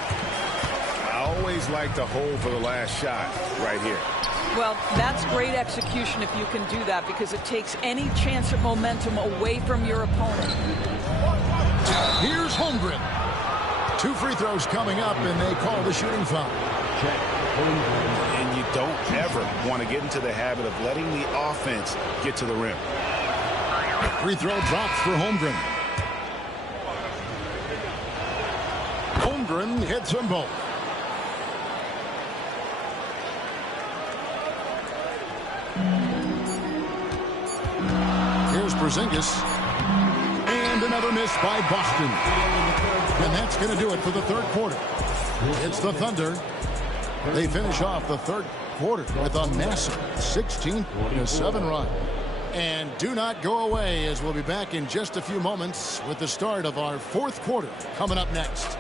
I always like to hold for the last shot right here. Well, that's great execution if you can do that, because it takes any chance of momentum away from your opponent. Here's Holmgren. 2 free throws coming up, and they call the shooting foul. And you don't ever want to get into the habit of letting the offense get to the rim. Free throw drops for Holmgren. Holmgren hits them both. Here's Porzingis. And another miss by Boston. And that's going to do it for the third quarter. It's the Thunder. They finish off the third quarter with a massive 16-7 run. And do not go away, as we'll be back in just a few moments with the start of our fourth quarter coming up next.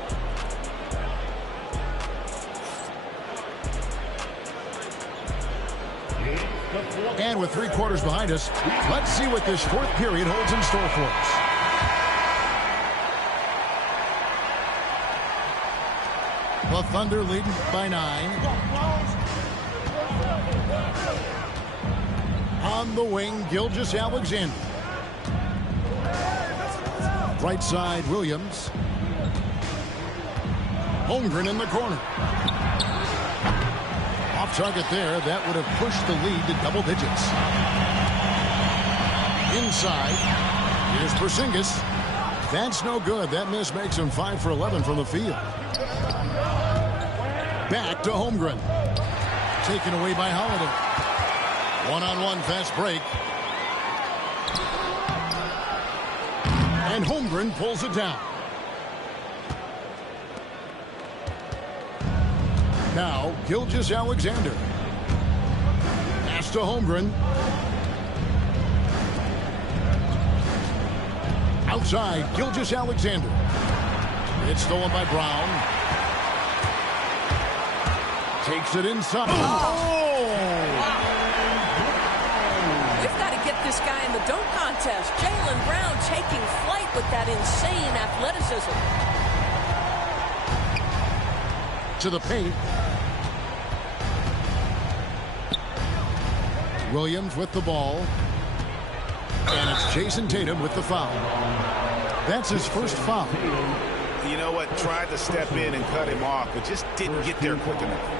And with 3 quarters behind us, let's see what this fourth period holds in store for us. The Thunder leading by 9. On the wing, Gilgeous-Alexander. Right side, Williams. Holmgren in the corner. Off target there. That would have pushed the lead to double digits. Inside, here's Porzingis. That's no good. That miss makes him 5 for 11 from the field. Back to Holmgren. Taken away by Holiday. One-on-one fast break. And Holmgren pulls it down. Now, Gilgeous-Alexander. Pass to Holmgren. Outside, Gilgeous-Alexander. It's stolen by Brown. Takes it inside. Oh! Wow. We've got to get this guy in the dunk contest. Jaylen Brown taking flight with that insane athleticism. To the paint. Williams with the ball. And it's Jason Tatum with the foul. That's his first foul. You know what? Tried to step in and cut him off, but just didn't get there quick enough.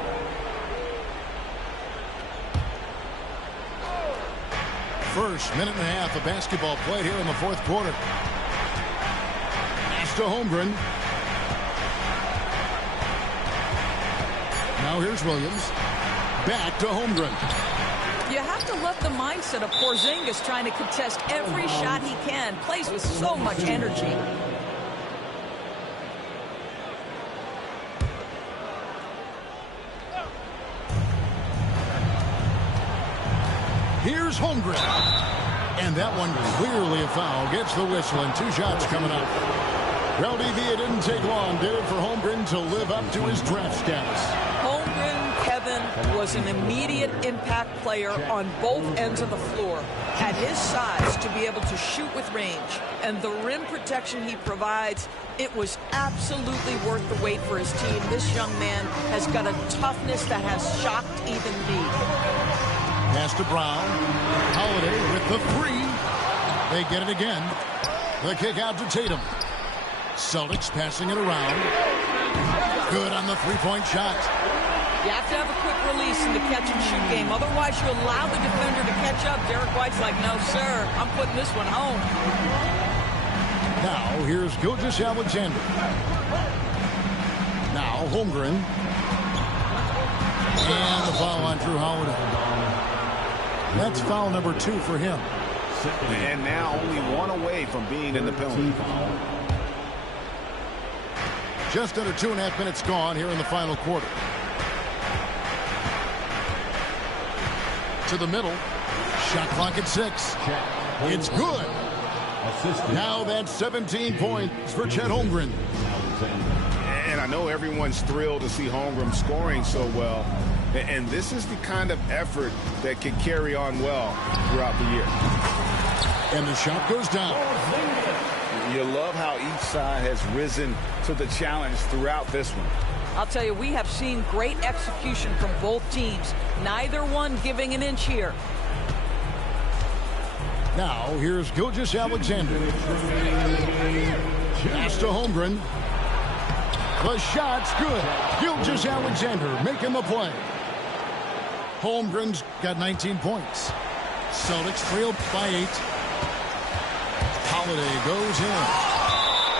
First minute and a half of basketball played here in the fourth quarter. Pass to Holmgren. Now here's Williams. Back to Holmgren. You have to love the mindset of Porzingis trying to contest every shot he can. Plays with so much energy. Here's Holmgren. And that one clearly a foul. Gets the whistle and 2 shots coming up. Well, DB, it didn't take long, did it, for Holmgren to live up to his draft status. Holmgren, Kevin, was an immediate impact player on both ends of the floor. At his size, to be able to shoot with range and the rim protection he provides, it was absolutely worth the wait for his team. This young man has got a toughness that has shocked even me. Pass to Brown. Holiday with the 3. They get it again. The kick out to Tatum. Celtics passing it around. Good on the 3-point shot. You have to have a quick release in the catch-and-shoot game. Otherwise, you allow the defender to catch up. Derek White's like, no, sir, I'm putting this one home. Now, here's Gilgeous-Alexander. Now, Holmgren. And the foul on Drew Holiday. That's foul number 2 for him. And now only 1 away from being in the penalty. Just under 2.5 minutes gone here in the final quarter. To the middle. Shot clock at 6. It's good. Now that's 17 points for Chet Holmgren. And I know everyone's thrilled to see Holmgren scoring so well. And this is the kind of effort that can carry on well throughout the year. And the shot goes down. You love how each side has risen to the challenge throughout this one. I'll tell you, we have seen great execution from both teams. Neither one giving an inch here. Now, here's Gilgeous-Alexander. Pass to Holmgren. The shot's good. Gilgeous-Alexander making the play. Holmgren's got 19 points. Celtics trail by 8. Holiday goes in.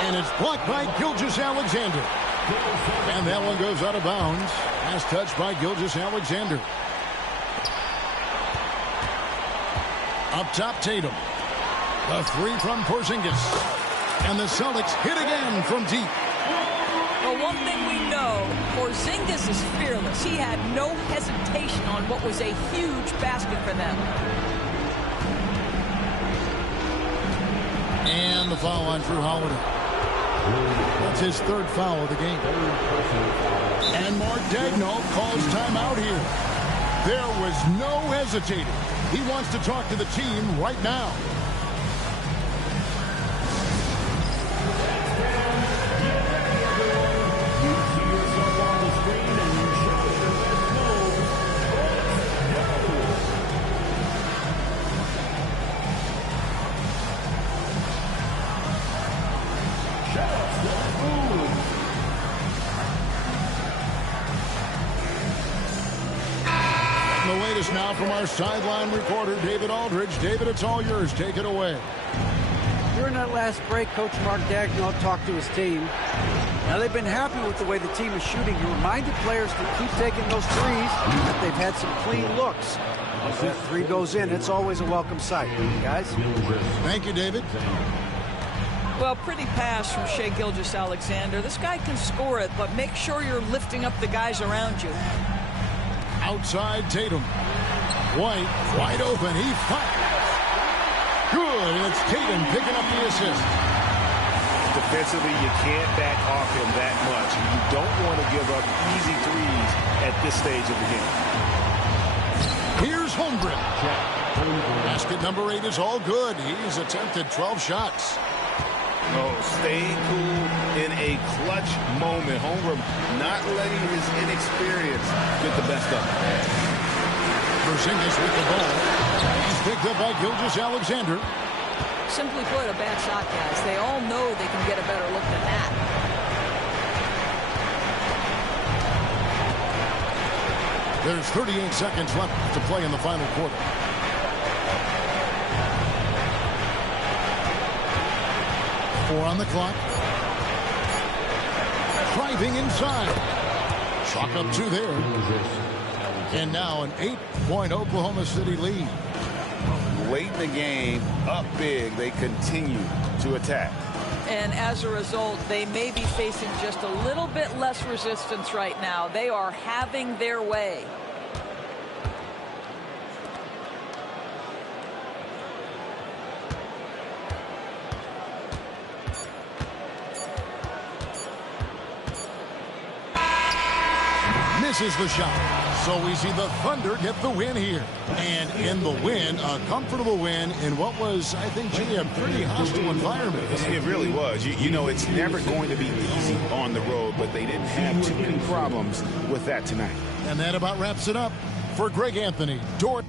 And it's blocked by Gilgeous-Alexander. And that one goes out of bounds. Last touch by Gilgeous-Alexander. Up top, Tatum. The three from Porzingis. And the Celtics hit again from deep. Well, one thing we know, Porzingis is fearless. He had no hesitation on what was a huge basket for them. And the foul on Drew Holiday. That's his third foul of the game. And Mark Daigneault calls timeout here. There was no hesitating. He wants to talk to the team right now. Now from our sideline reporter, David Aldridge. David, it's all yours. Take it away. During that last break, Coach Mark Daigneault talked to his team. Now, they've been happy with the way the team is shooting. He reminded players to keep taking those threes, that they've had some clean looks. If that three goes in, it's always a welcome sight. Guys? Thank you, David. Well, pretty pass from Shai Gilgeous-Alexander. This guy can score it, but make sure you're lifting up the guys around you. Outside Tatum. White, wide open. He fires. Good, and it's Tatum picking up the assist. Defensively, you can't back off him that much. You don't want to give up easy threes at this stage of the game. Here's Holmgren. Basket number 8 is all good. He's attempted 12 shots. Oh, staying cool in a clutch moment. Holmgren not letting his inexperience get the best of him. Porzingis with the ball. He's picked up by Gilgeous-Alexander. Simply put, a bad shot, guys. They all know they can get a better look than that. There's 38 seconds left to play in the final quarter. Four on the clock. Driving inside. Chalk up 2 there. And now an 8-point Oklahoma City lead. Late in the game, up big, they continue to attack. And as a result, they may be facing just a little bit less resistance right now. They are having their way. Misses the shot. So we see the Thunder get the win here. And in the win, a comfortable win in what was, I think, Jimmy, a pretty hostile environment. It really was. You know, it's never going to be easy on the road, but they didn't have too many problems with that tonight. And that about wraps it up. For Greg Anthony, Dort.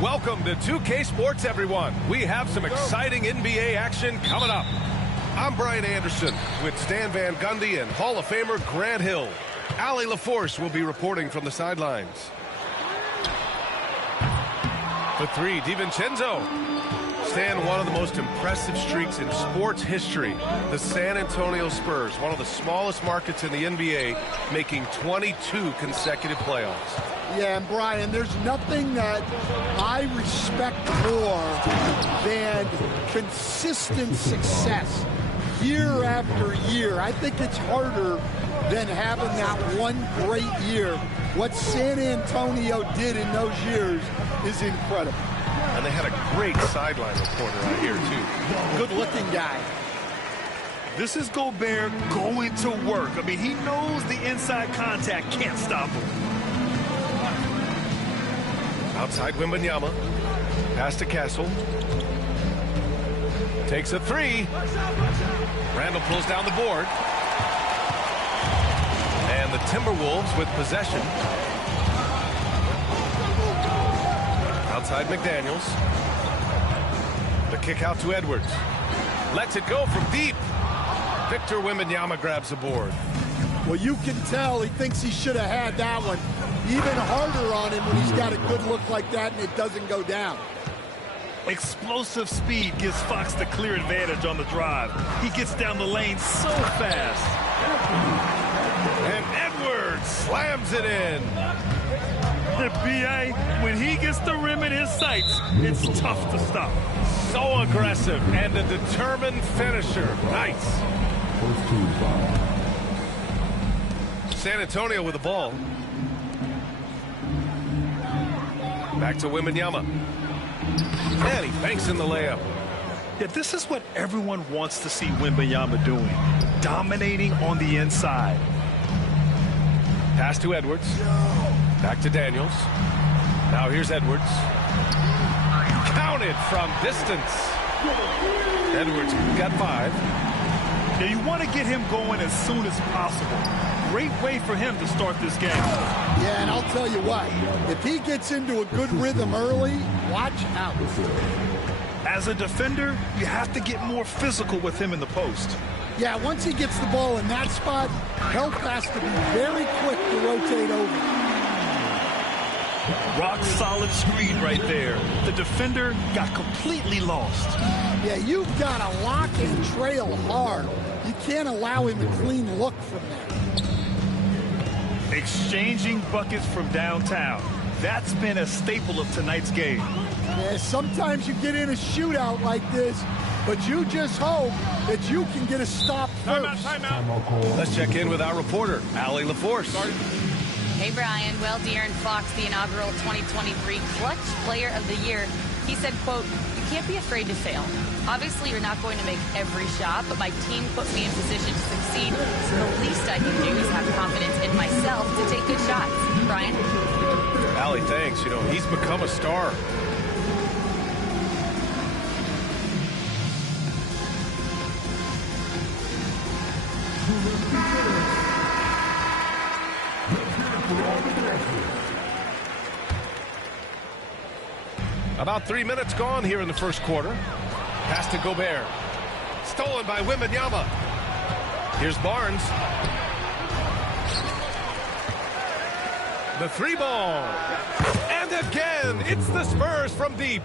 Welcome to 2K Sports, everyone. We have some exciting NBA action coming up. I'm Brian Anderson with Stan Van Gundy and Hall of Famer Grant Hill. Allie LaForce will be reporting from the sidelines. For three, DiVincenzo. Stan, one of the most impressive streaks in sports history. The San Antonio Spurs, one of the smallest markets in the NBA, making 22 consecutive playoffs. Yeah, and Brian, there's nothing that I respect more than consistent success year after year. I think it's harder than having that one great year. What San Antonio did in those years is incredible. And they had a great sideline reporter out here, too. Good-looking guy. This is Gobert going to work. I mean, he knows the inside contact can't stop him. Outside Wembanyama. Pass to Castle. Takes a three. Randall pulls down the board. And the Timberwolves with possession. Outside McDaniels. The kick out to Edwards. Lets it go from deep. Victor Wembanyama grabs the board. Well, you can tell he thinks he should have had that one. Even harder on him when he's got a good look like that and it doesn't go down. Explosive speed gives Fox the clear advantage on the drive. He gets down the lane so fast. And Edwards slams it in. The B.A., when he gets the rim in his sights, it's tough to stop. So aggressive and a determined finisher. Nice. San Antonio with the ball. Back to Wembanyama. And he banks in the layup. Yeah, this is what everyone wants to see Wembanyama doing. Dominating on the inside. Pass to Edwards. Back to Daniels. Now here's Edwards. Counted from distance. Edwards got 5. Now you want to get him going as soon as possible. Great way for him to start this game. Yeah, and I'll tell you what, if he gets into a good rhythm early, watch out. As a defender, you have to get more physical with him in the post. Yeah, once he gets the ball in that spot, Help has to be very quick to rotate over. Rock solid screen right there. The defender got completely lost. Yeah, you've got to lock and trail hard. You can't allow him a clean look from there. Exchanging buckets from downtown. That's been a staple of tonight's game. Yeah, sometimes you get in a shootout like this, but you just hope that you can get a stop first. Timeout. Let's check in with our reporter, Allie LaForce. Hey, Brian. Well, De'Aaron Fox, the inaugural 2023 Clutch Player of the Year, he said, quote, "You can't be afraid to fail. Obviously, you're not going to make every shot, but my team put me in position to succeed, so the least I can do is have confidence in myself to take good shots." Brian? Allie, thanks. You know, he's become a star. About 3 minutes gone here in the first quarter. Pass to Gobert. Stolen by Wembanyama. Here's Barnes. The 3-ball. And again, it's the Spurs from deep.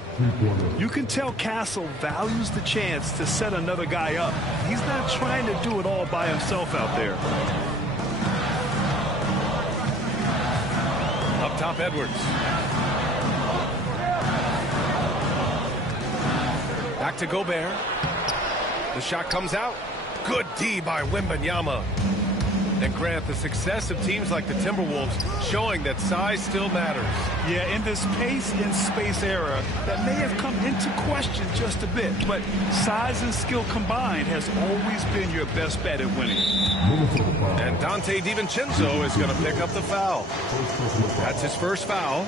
You can tell Castle values the chance to set another guy up. He's not trying to do it all by himself out there. Up top, Edwards. Back to Gobert. The shot comes out. Good D by Wembanyama. And Grant, the success of teams like the Timberwolves showing that size still matters. Yeah, in this pace and space era, that may have come into question just a bit, but size and skill combined has always been your best bet at winning. And Dante DiVincenzo is going to pick up the foul. That's his first foul.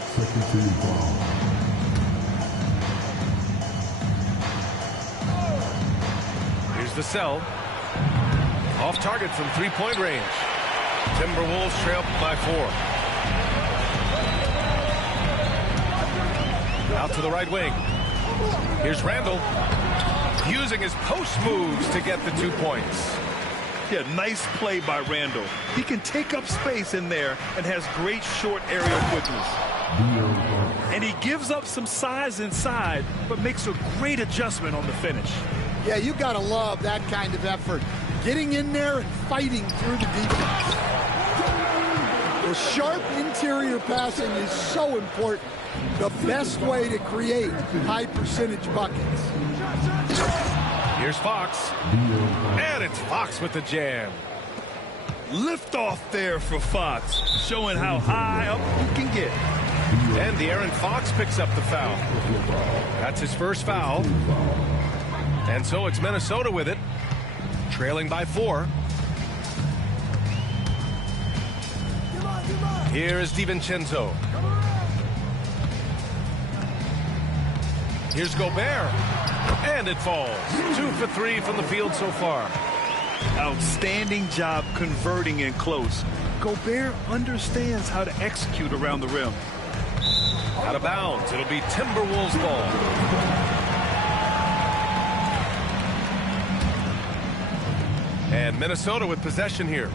Here's the cell. Off target from three-point range. Timberwolves trail by 4. Out to the right wing. Here's Randall using his post moves to get the 2 points. Yeah, nice play by Randall. He can take up space in there and has great short aerial quickness. And he gives up some size inside, but makes a great adjustment on the finish. Yeah, you got to love that kind of effort. Getting in there and fighting through the defense. The sharp interior passing is so important. The best way to create high percentage buckets. Here's Fox. And it's Fox with the jam. Lift off there for Fox, showing how high up you can get. And De'Aaron Fox picks up the foul. That's his first foul. And so it's Minnesota with it, trailing by 4. Here is DiVincenzo. Here's Gobert. And it falls. 2 for 3 from the field so far. Outstanding job converting in close. Gobert understands how to execute around the rim. Out of bounds. It'll be Timberwolves ball. And Minnesota with possession here.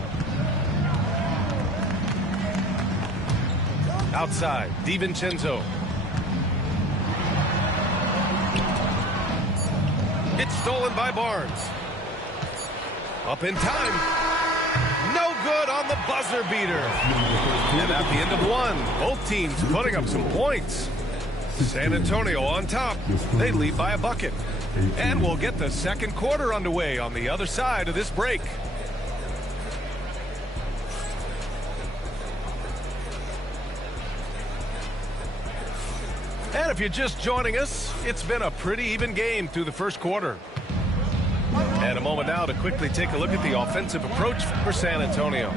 Outside, DiVincenzo. It's stolen by Barnes. Up in time. No good on the buzzer beater. And at the end of 1, both teams putting up some points. San Antonio on top. They lead by a bucket. And we'll get the second quarter underway on the other side of this break. And if you're just joining us, it's been a pretty even game through the first quarter. And a moment now to quickly take a look at the offensive approach for San Antonio.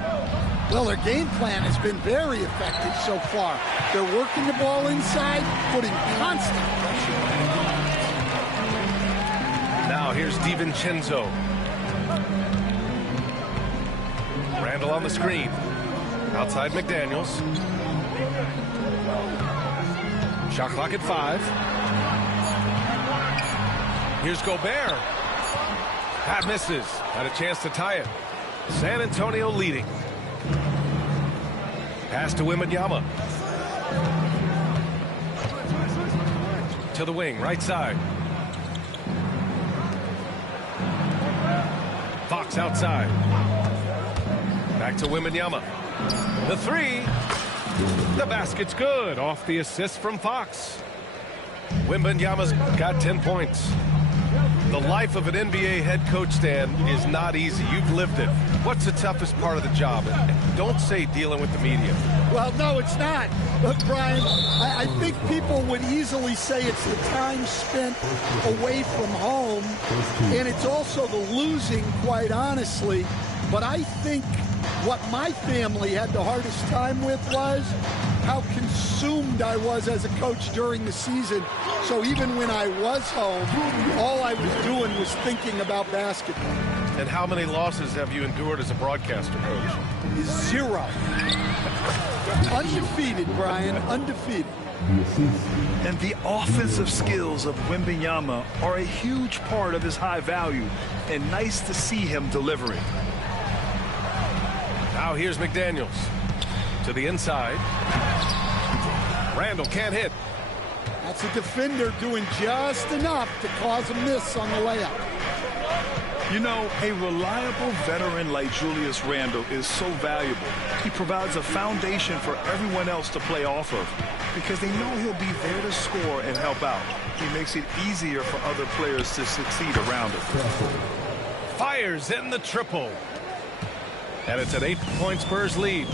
Well, their game plan has been very effective so far. They're working the ball inside, putting constant pressure on the defense. Now here's DiVincenzo. Randall on the screen. Outside McDaniels. Shot clock at 5. Here's Gobert. That misses. Had a chance to tie it. San Antonio leading. Pass to Wembanyama. To the wing, right side. Fox outside. Back to Wembanyama. The 3. The basket's good. Off the assist from Fox. Wembanyama's got 10 points. The life of an NBA head coach, Stan, is not easy. You've lived it. What's the toughest part of the job? Don't say dealing with the media. Well, no, it's not. But, Brian, I think people would easily say it's the time spent away from home, and it's also the losing, quite honestly. But I think what my family had the hardest time with was how consumed I was as a coach during the season. So even when I was home, all I was doing was thinking about basketball. And how many losses have you endured as a broadcaster, Coach? 0. Undefeated, Brian, undefeated. And the offensive skills of Wembanyama are a huge part of his high value, and nice to see him delivering. Now here's McDaniels to the inside. Randall can't hit. That's a defender doing just enough to cause a miss on the layup. You know, a reliable veteran like Julius Randle is so valuable. He provides a foundation for everyone else to play off of because they know he'll be there to score and help out. He makes it easier for other players to succeed around him. Fires in the triple. And it's an 8-point Spurs lead.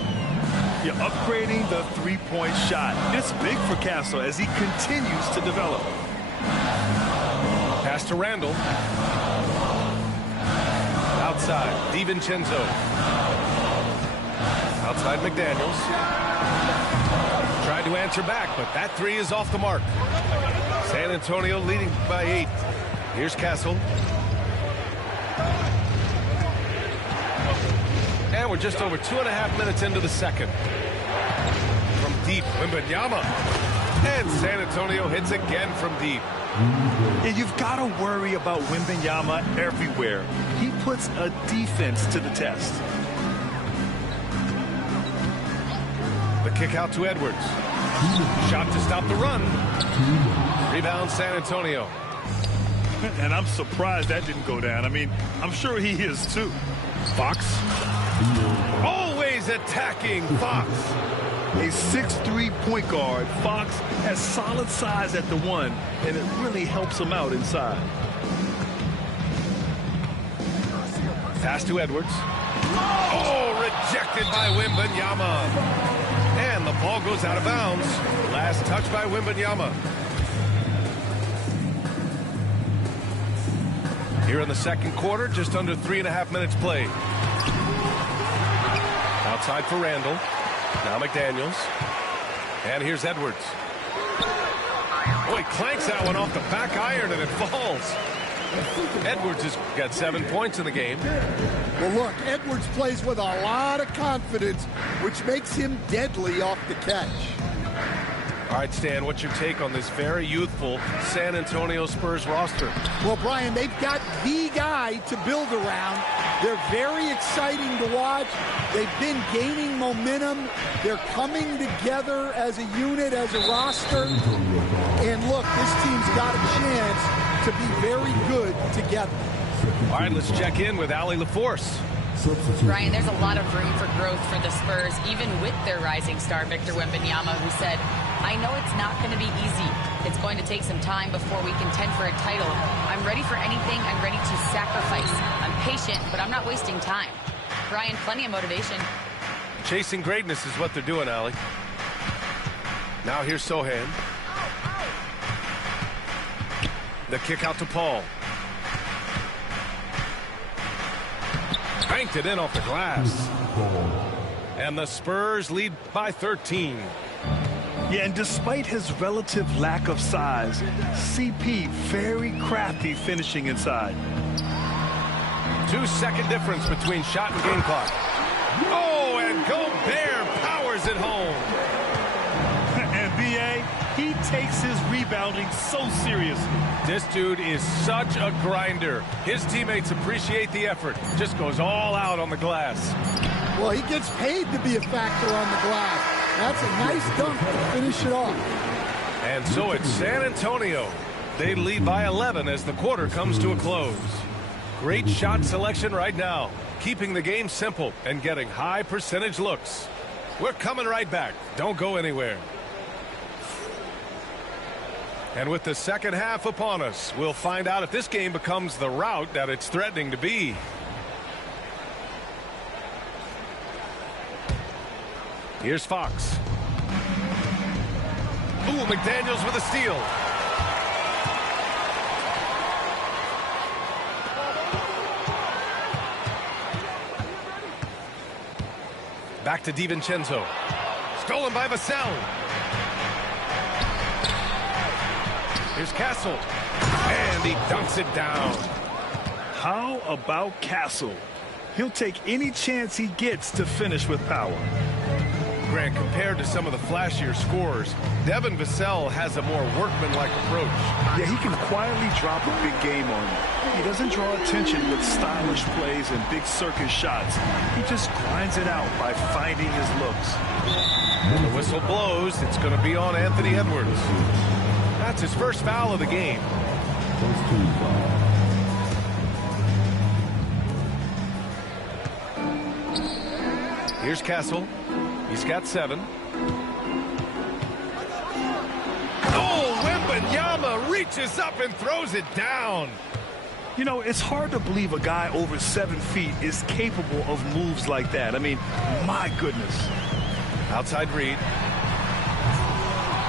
You're upgrading the three-point shot. It's big for Castle as he continues to develop. Pass to Randall. Outside, DiVincenzo. Outside McDaniels. Tried to answer back, but that 3 is off the mark. San Antonio leading by 8. Here's Castle. And we're just over 2.5 minutes into the second. From deep, Wembanyama. And San Antonio hits again from deep. And you've got to worry about Wembanyama everywhere. He puts a defense to the test. The kick out to Edwards. Shot to stop the run. Rebound San Antonio. And I'm surprised that didn't go down. I mean, I'm sure he is too. Fox. Always attacking Fox. A 6'3" point guard, Fox has solid size at the one, and it really helps him out inside. Pass to Edwards. Oh, rejected by Wembanyama. And the ball goes out of bounds. Last touch by Wembanyama. Here in the second quarter, just under 3.5 minutes played. Outside for Randall. Now McDaniels. And here's Edwards. Oh, he clanks that one off the back iron and it falls. Edwards has got 7 points in the game. Well, look, Edwards plays with a lot of confidence, which makes him deadly off the catch. All right, Stan, what's your take on this very youthful San Antonio Spurs roster? Well, Brian, they've got the guy to build around. They're very exciting to watch. They've been gaining momentum. They're coming together as a unit, as a roster. And look, this team's got a chance to be very good together. All right, let's check in with Allie LaForce. Brian, there's a lot of room for growth for the Spurs, even with their rising star, Victor Wembanyama, who said, I know it's not going to be easy. It's going to take some time before we contend for a title. I'm ready for anything. I'm ready to sacrifice. I'm patient, but I'm not wasting time. Brian, plenty of motivation. Chasing greatness is what they're doing, Allie. Now here's Sohan. The kick out to Paul. Banked it in off the glass. And the Spurs lead by 13. Yeah, and despite his relative lack of size, CP very crafty finishing inside. 2-second difference between shot and game clock. Oh, and Gobert powers it home. And B.A., he takes his rebounding so seriously. This dude is such a grinder. His teammates appreciate the effort. Just goes all out on the glass. Well, he gets paid to be a factor on the glass. That's a nice dunk to finish it off. And so it's San Antonio. They lead by 11 as the quarter comes to a close. Great shot selection right now, keeping the game simple and getting high percentage looks. We're coming right back. Don't go anywhere. And with the second half upon us, we'll find out if this game becomes the rout that it's threatening to be. Here's Fox. Ooh, McDaniels with a steal. Back to DiVincenzo. Stolen by Vassell. Here's Castle. And he dunks it down. How about Castle? He'll take any chance he gets to finish with power. Grant, compared to some of the flashier scorers, Devin Vassell has a more workmanlike approach. Yeah, he can quietly drop a big game on you. He doesn't draw attention with stylish plays and big circus shots. He just grinds it out by finding his looks. When the whistle blows, it's going to be on Anthony Edwards. That's his first foul of the game. Here's Castle. He's got 7. Oh, Wembanyama reaches up and throws it down. You know, it's hard to believe a guy over 7 feet is capable of moves like that. I mean, my goodness. Outside Reed.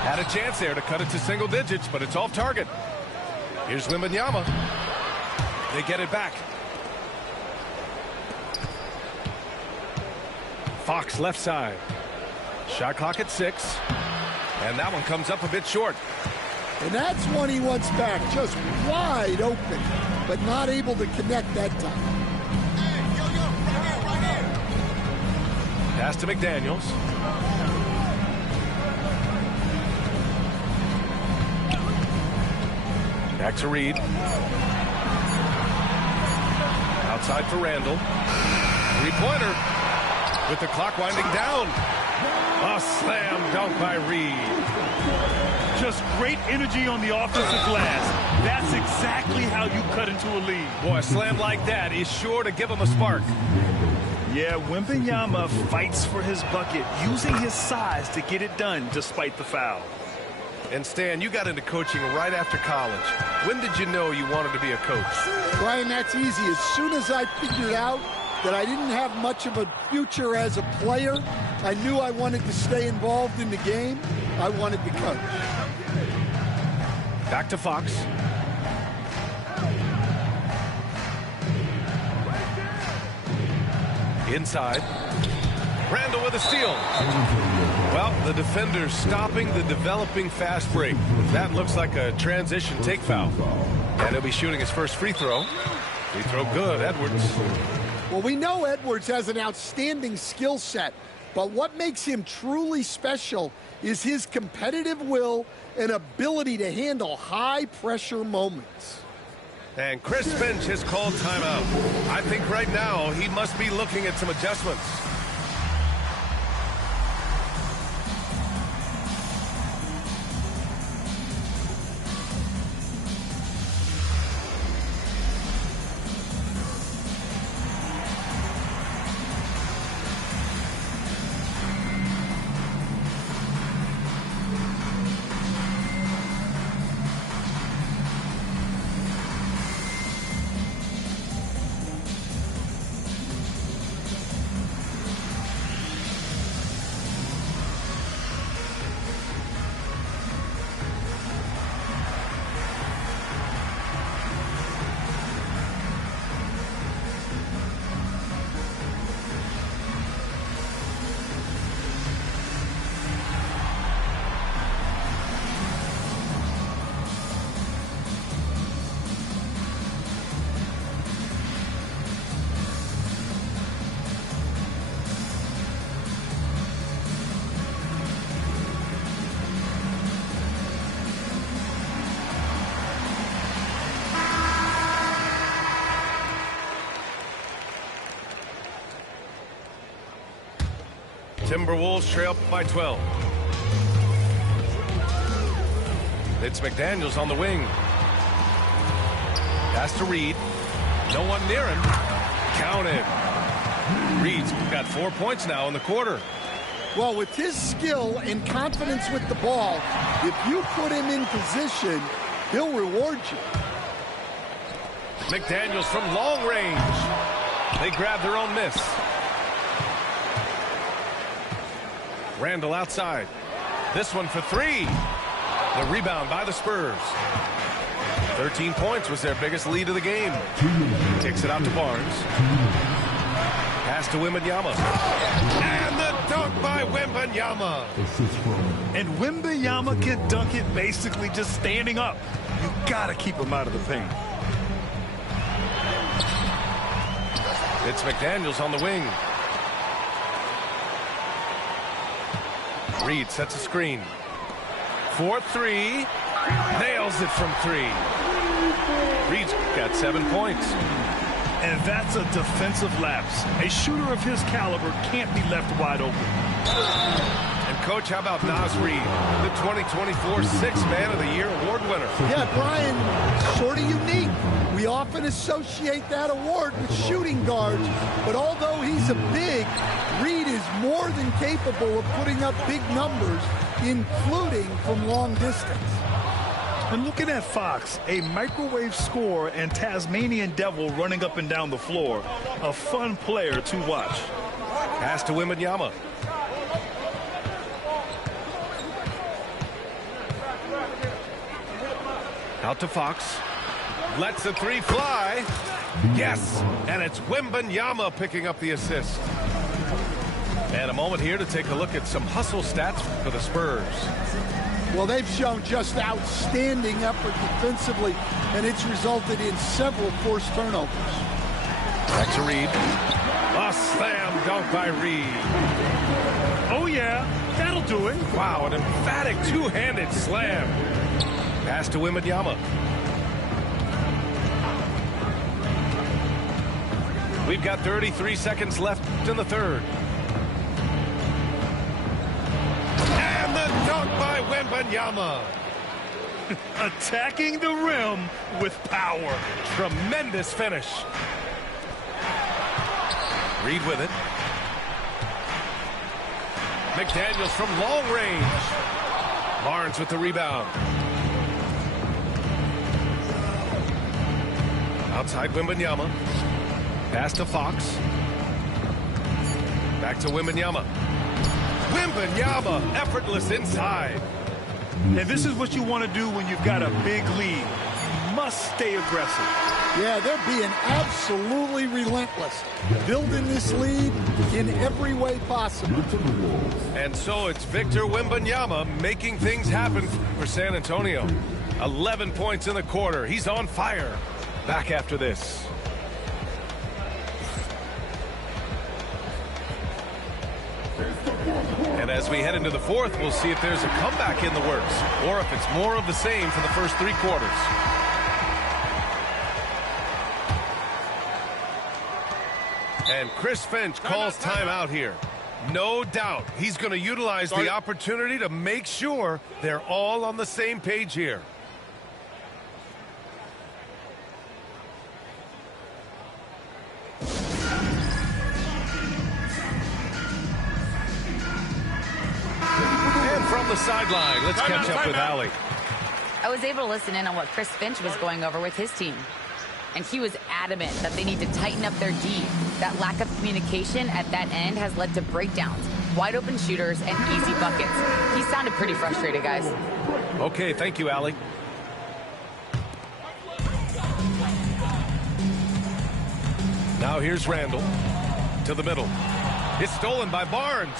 Had a chance there to cut it to single digits, but it's off target. Here's Wembanyama. They get it back. Fox left side. Shot clock at 6. And that one comes up a bit short. And that's one he wants back, just wide open, but not able to connect that time. Pass to McDaniels. Back to Reed. Outside for Randall. Three-pointer with the clock winding down. A slam dunk by Reed. Just great energy on the offensive glass. That's exactly how you cut into a lead. Boy, a slam like that is sure to give him a spark. Yeah, Wembanyama fights for his bucket, using his size to get it done despite the foul. And Stan, you got into coaching right after college. When did you know you wanted to be a coach? Brian, that's easy. As soon as I figured out that I didn't have much of a future as a player, I knew I wanted to stay involved in the game. I wanted to coach. Back to Fox. Inside. Randall with a steal. Well, the defender stopping the developing fast break. That looks like a transition take foul. And he'll be shooting his first free throw. Free throw good, Edwards. Well, we know Edwards has an outstanding skill set, but what makes him truly special is his competitive will and ability to handle high-pressure moments. And Chris Finch has called timeout. I think right now he must be looking at some adjustments. Timberwolves trail by 12. It's McDaniels on the wing. Pass to Reed. No one near him. Count it. Reed's got 4 points now in the quarter. Well, with his skill and confidence with the ball, if you put him in position, he'll reward you. McDaniels from long range. They grab their own miss. Randall outside. This one for three. The rebound by the Spurs. 13 points was their biggest lead of the game. Takes it out to Barnes. Pass to Wembanyama. And the dunk by Wembanyama. And Wembanyama can dunk it basically just standing up. You gotta keep him out of the paint. It's McDaniels on the wing. Reed sets a screen. 4-3. Nails it from three. Reed's got 7 points. And that's a defensive lapse. A shooter of his caliber can't be left wide open. And, Coach, how about Naz Reid, the 2024 Sixth Man of the Year award winner? Yeah, Brian, sort of unique. We often associate that award with shooting guards, but although he's a big, Reed is more than capable of putting up big numbers, including from long distance. And looking at Fox, a microwave scorer and Tasmanian devil running up and down the floor. A fun player to watch. Pass to Wembanyama. Out to Fox. Lets the three fly. Yes, and it's Wembanyama picking up the assist. And a moment here to take a look at some hustle stats for the Spurs. Well, they've shown just outstanding effort defensively, and it's resulted in several forced turnovers. Back to Reed. A slam dunk by Reed. Oh, yeah, that'll do it. Wow, an emphatic two-handed slam. Pass to Wembanyama. We've got 33 seconds left in the third. And the dunk by Wembanyama. Attacking the rim with power. Tremendous finish. Reed with it. McDaniels from long range. Barnes with the rebound. Outside Wembanyama. Pass to Fox. Back to Wembanyama. Wembanyama, effortless inside. And this is what you want to do when you've got a big lead. You must stay aggressive. Yeah, they're being absolutely relentless, building this lead in every way possible. And so it's Victor Wembanyama making things happen for San Antonio. 11 points in the quarter. He's on fire. Back after this. And as we head into the fourth, we'll see if there's a comeback in the works or if it's more of the same for the first 3 quarters. And Chris Finch calls timeout here. No doubt he's going to utilize the opportunity to make sure they're all on the same page here. And from the sideline, let's catch up with Allie. I was able to listen in on what Chris Finch was going over with his team. And he was adamant that they need to tighten up their D. That lack of communication at that end has led to breakdowns, wide open shooters, and easy buckets. He sounded pretty frustrated, guys. Okay, thank you, Allie. Now here's Randall to the middle. It's stolen by Barnes.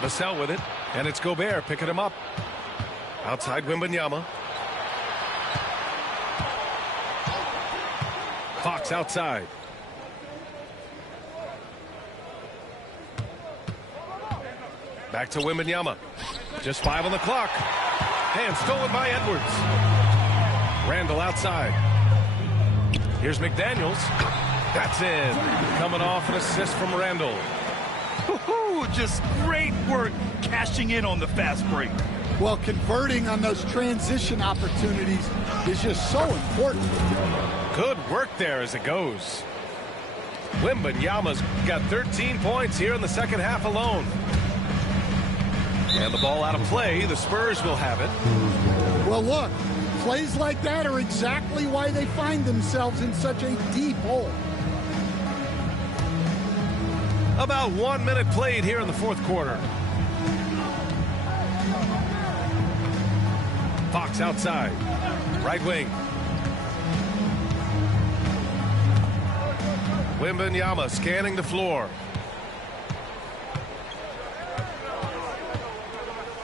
Vassell with it, and it's Gobert picking him up. Outside Wembanyama. Fox outside. Back to Wembanyama. Just 5 on the clock. And stolen by Edwards. Randall outside. Here's McDaniels. That's in. Coming off an assist from Randall. Just great work cashing in on the fast break. Well, converting on those transition opportunities is just so important. Good work there as it goes. Wembanyama's got 13 points here in the second half alone. And the ball out of play. The Spurs will have it. Well, look, plays like that are exactly why they find themselves in such a deep hole. About 1 minute played here in the fourth quarter. Fox outside. Right wing. Wembanyama scanning the floor.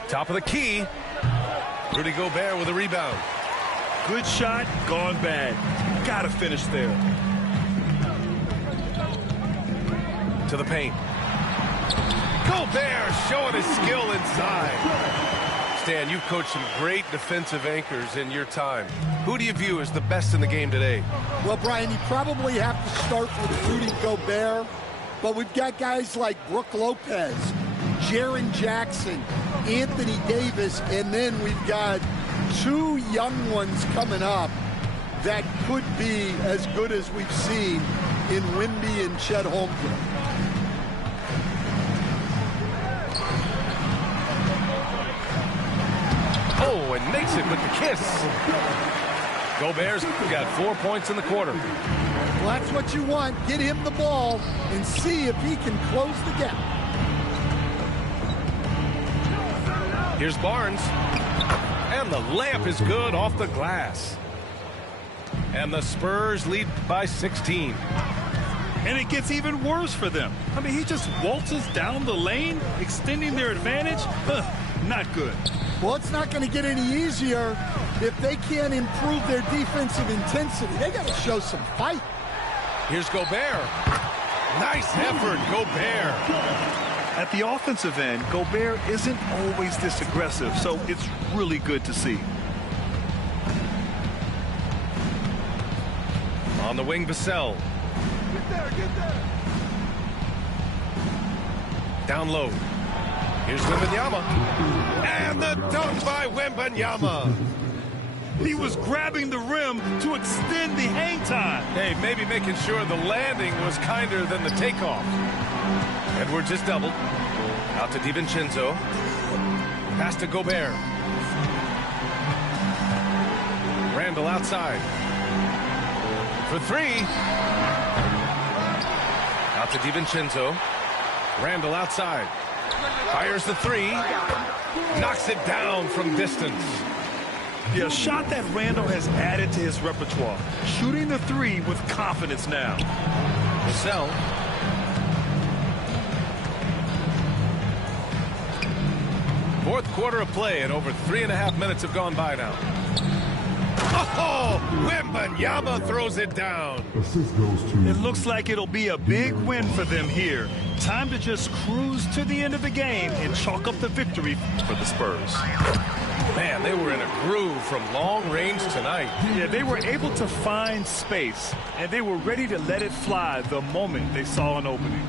Top of the key. Rudy Gobert with a rebound. Good shot, gone bad. Gotta finish there. To the paint. Gobert showing his skill inside. Stan, you've coached some great defensive anchors in your time. Who do you view as the best in the game today? Well, Brian, you probably have to start with Rudy Gobert, but we've got guys like Brook Lopez, Jaren Jackson, Anthony Davis, and then we've got 2 young ones coming up that could be as good as we've seen in Wemby and Chet Holmgren. Oh, and makes it with the kiss. Gobert's got 4 points in the quarter. Well, that's what you want. Get him the ball and see if he can close the gap. Here's Barnes. And the layup is good off the glass. And the Spurs lead by 16. And it gets even worse for them. I mean, he just waltzes down the lane, extending their advantage. Not good. Well, it's not going to get any easier if they can't improve their defensive intensity. They got to show some fight. Here's Gobert. Nice effort, Gobert. At the offensive end, Gobert isn't always this aggressive, so it's really good to see. On the wing, Vassell. Down low. Here's Wembanyama. And the dunk by Wembanyama. He was grabbing the rim to extend the hang time. Hey, maybe making sure the landing was kinder than the takeoff. Edwards is doubled. Out to DiVincenzo. Pass to Gobert. Randall outside. For three. Out to DiVincenzo. Randall outside. Fires the three. Knocks it down from distance. Yeah, a shot that Randall has added to his repertoire. Shooting the three with confidence now. Vassell. Fourth quarter of play, and over 3.5 minutes have gone by now. Oh, Wembanyama throws it down. It looks like it'll be a big win for them here. Time to just cruise to the end of the game and chalk up the victory for the Spurs. Man, they were in a groove from long range tonight. Yeah, they were able to find space, and they were ready to let it fly the moment they saw an opening.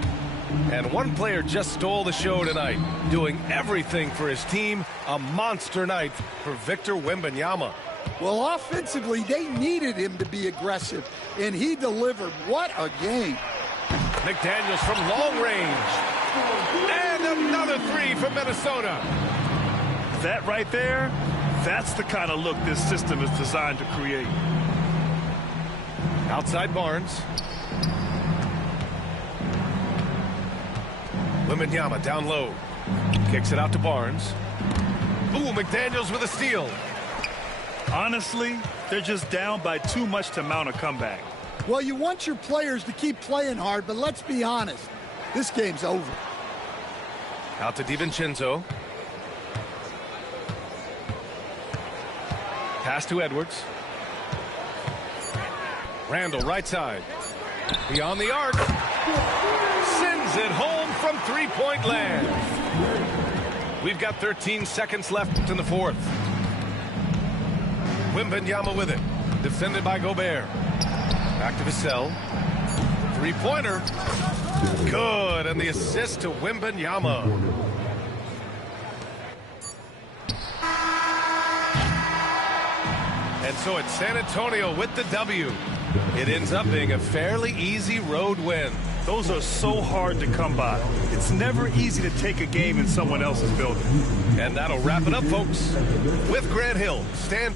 And one player just stole the show tonight, doing everything for his team. A monster night for Victor Wembanyama. Well, offensively, they needed him to be aggressive, and he delivered. What a game. McDaniels from long range. And another three from Minnesota. That right there, that's the kind of look this system is designed to create. Outside Barnes. Wembanyama down low. Kicks it out to Barnes. Ooh, McDaniels with a steal. Honestly, they're just down by too much to mount a comeback. Well, you want your players to keep playing hard, but let's be honest. This game's over. Out to DiVincenzo. Pass to Edwards. Randall right side. Beyond the arc. Sends it home from three-point land. We've got 13 seconds left in the fourth. Wembanyama with it. Defended by Gobert. Back to Vassell. Three-pointer. Good. And the assist to Wembanyama. And so it's San Antonio with the W. It ends up being a fairly easy road win. Those are so hard to come by. It's never easy to take a game in someone else's building. And that'll wrap it up, folks. With Grant Hill, Stan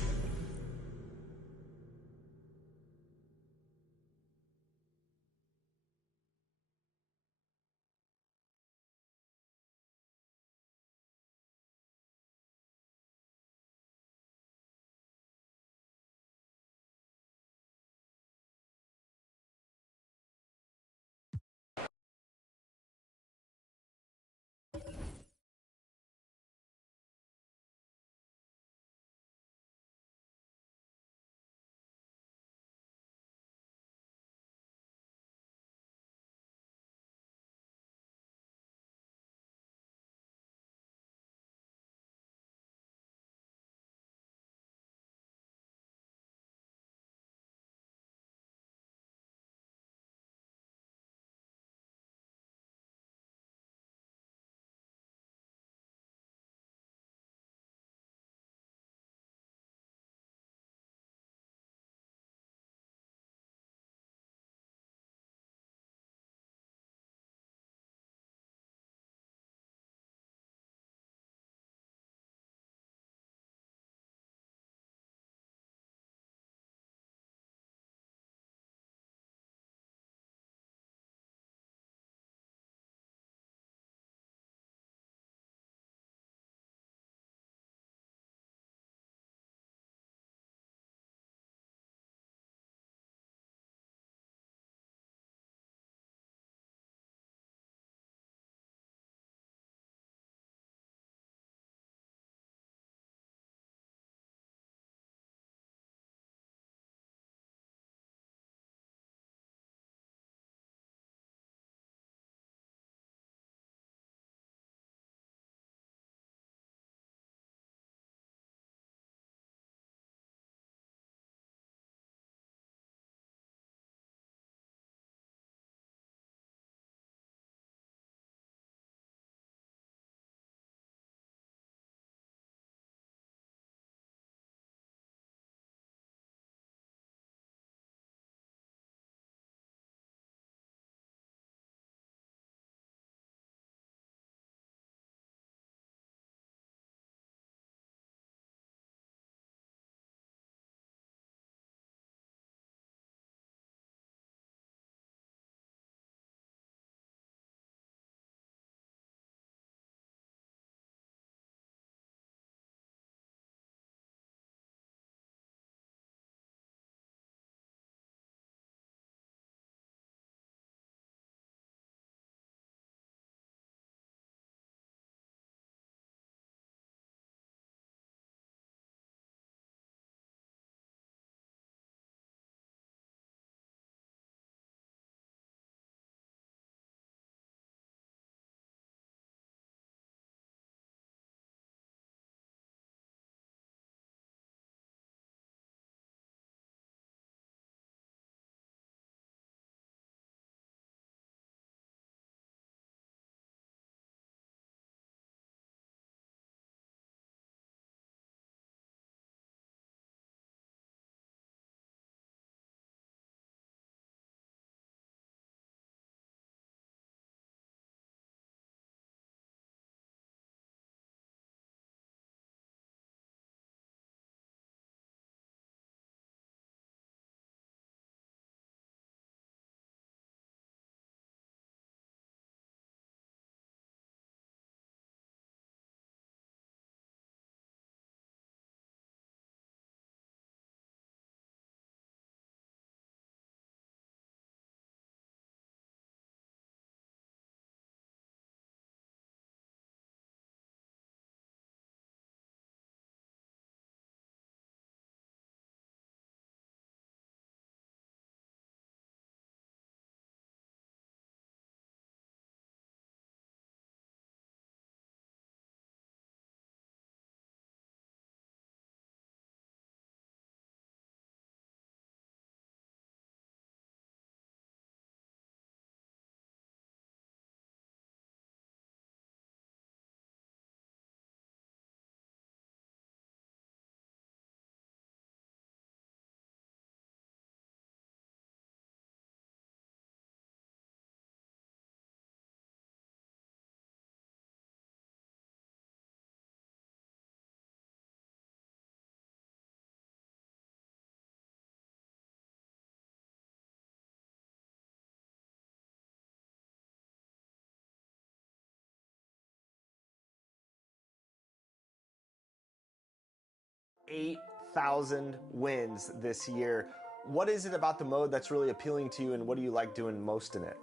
8,000 wins this year. What is it about the mode that's really appealing to you, and what do you like doing most in it?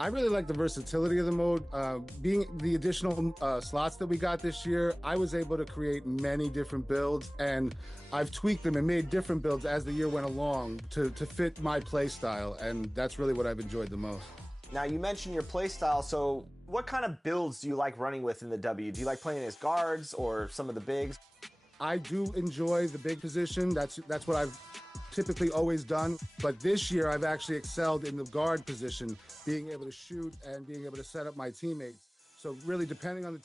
I really like the versatility of the mode. Being the additional slots that we got this year, I was able to create many different builds, and I've tweaked them and made different builds as the year went along to fit my play style, and that's really what I've enjoyed the most. Now, you mentioned your play style, so what kind of builds do you like running with in the W? Do you like playing as guards or some of the bigs? I do enjoy the big position. That's what I've typically always done. But this year, I've actually excelled in the guard position, being able to shoot and being able to set up my teammates. So really, depending on the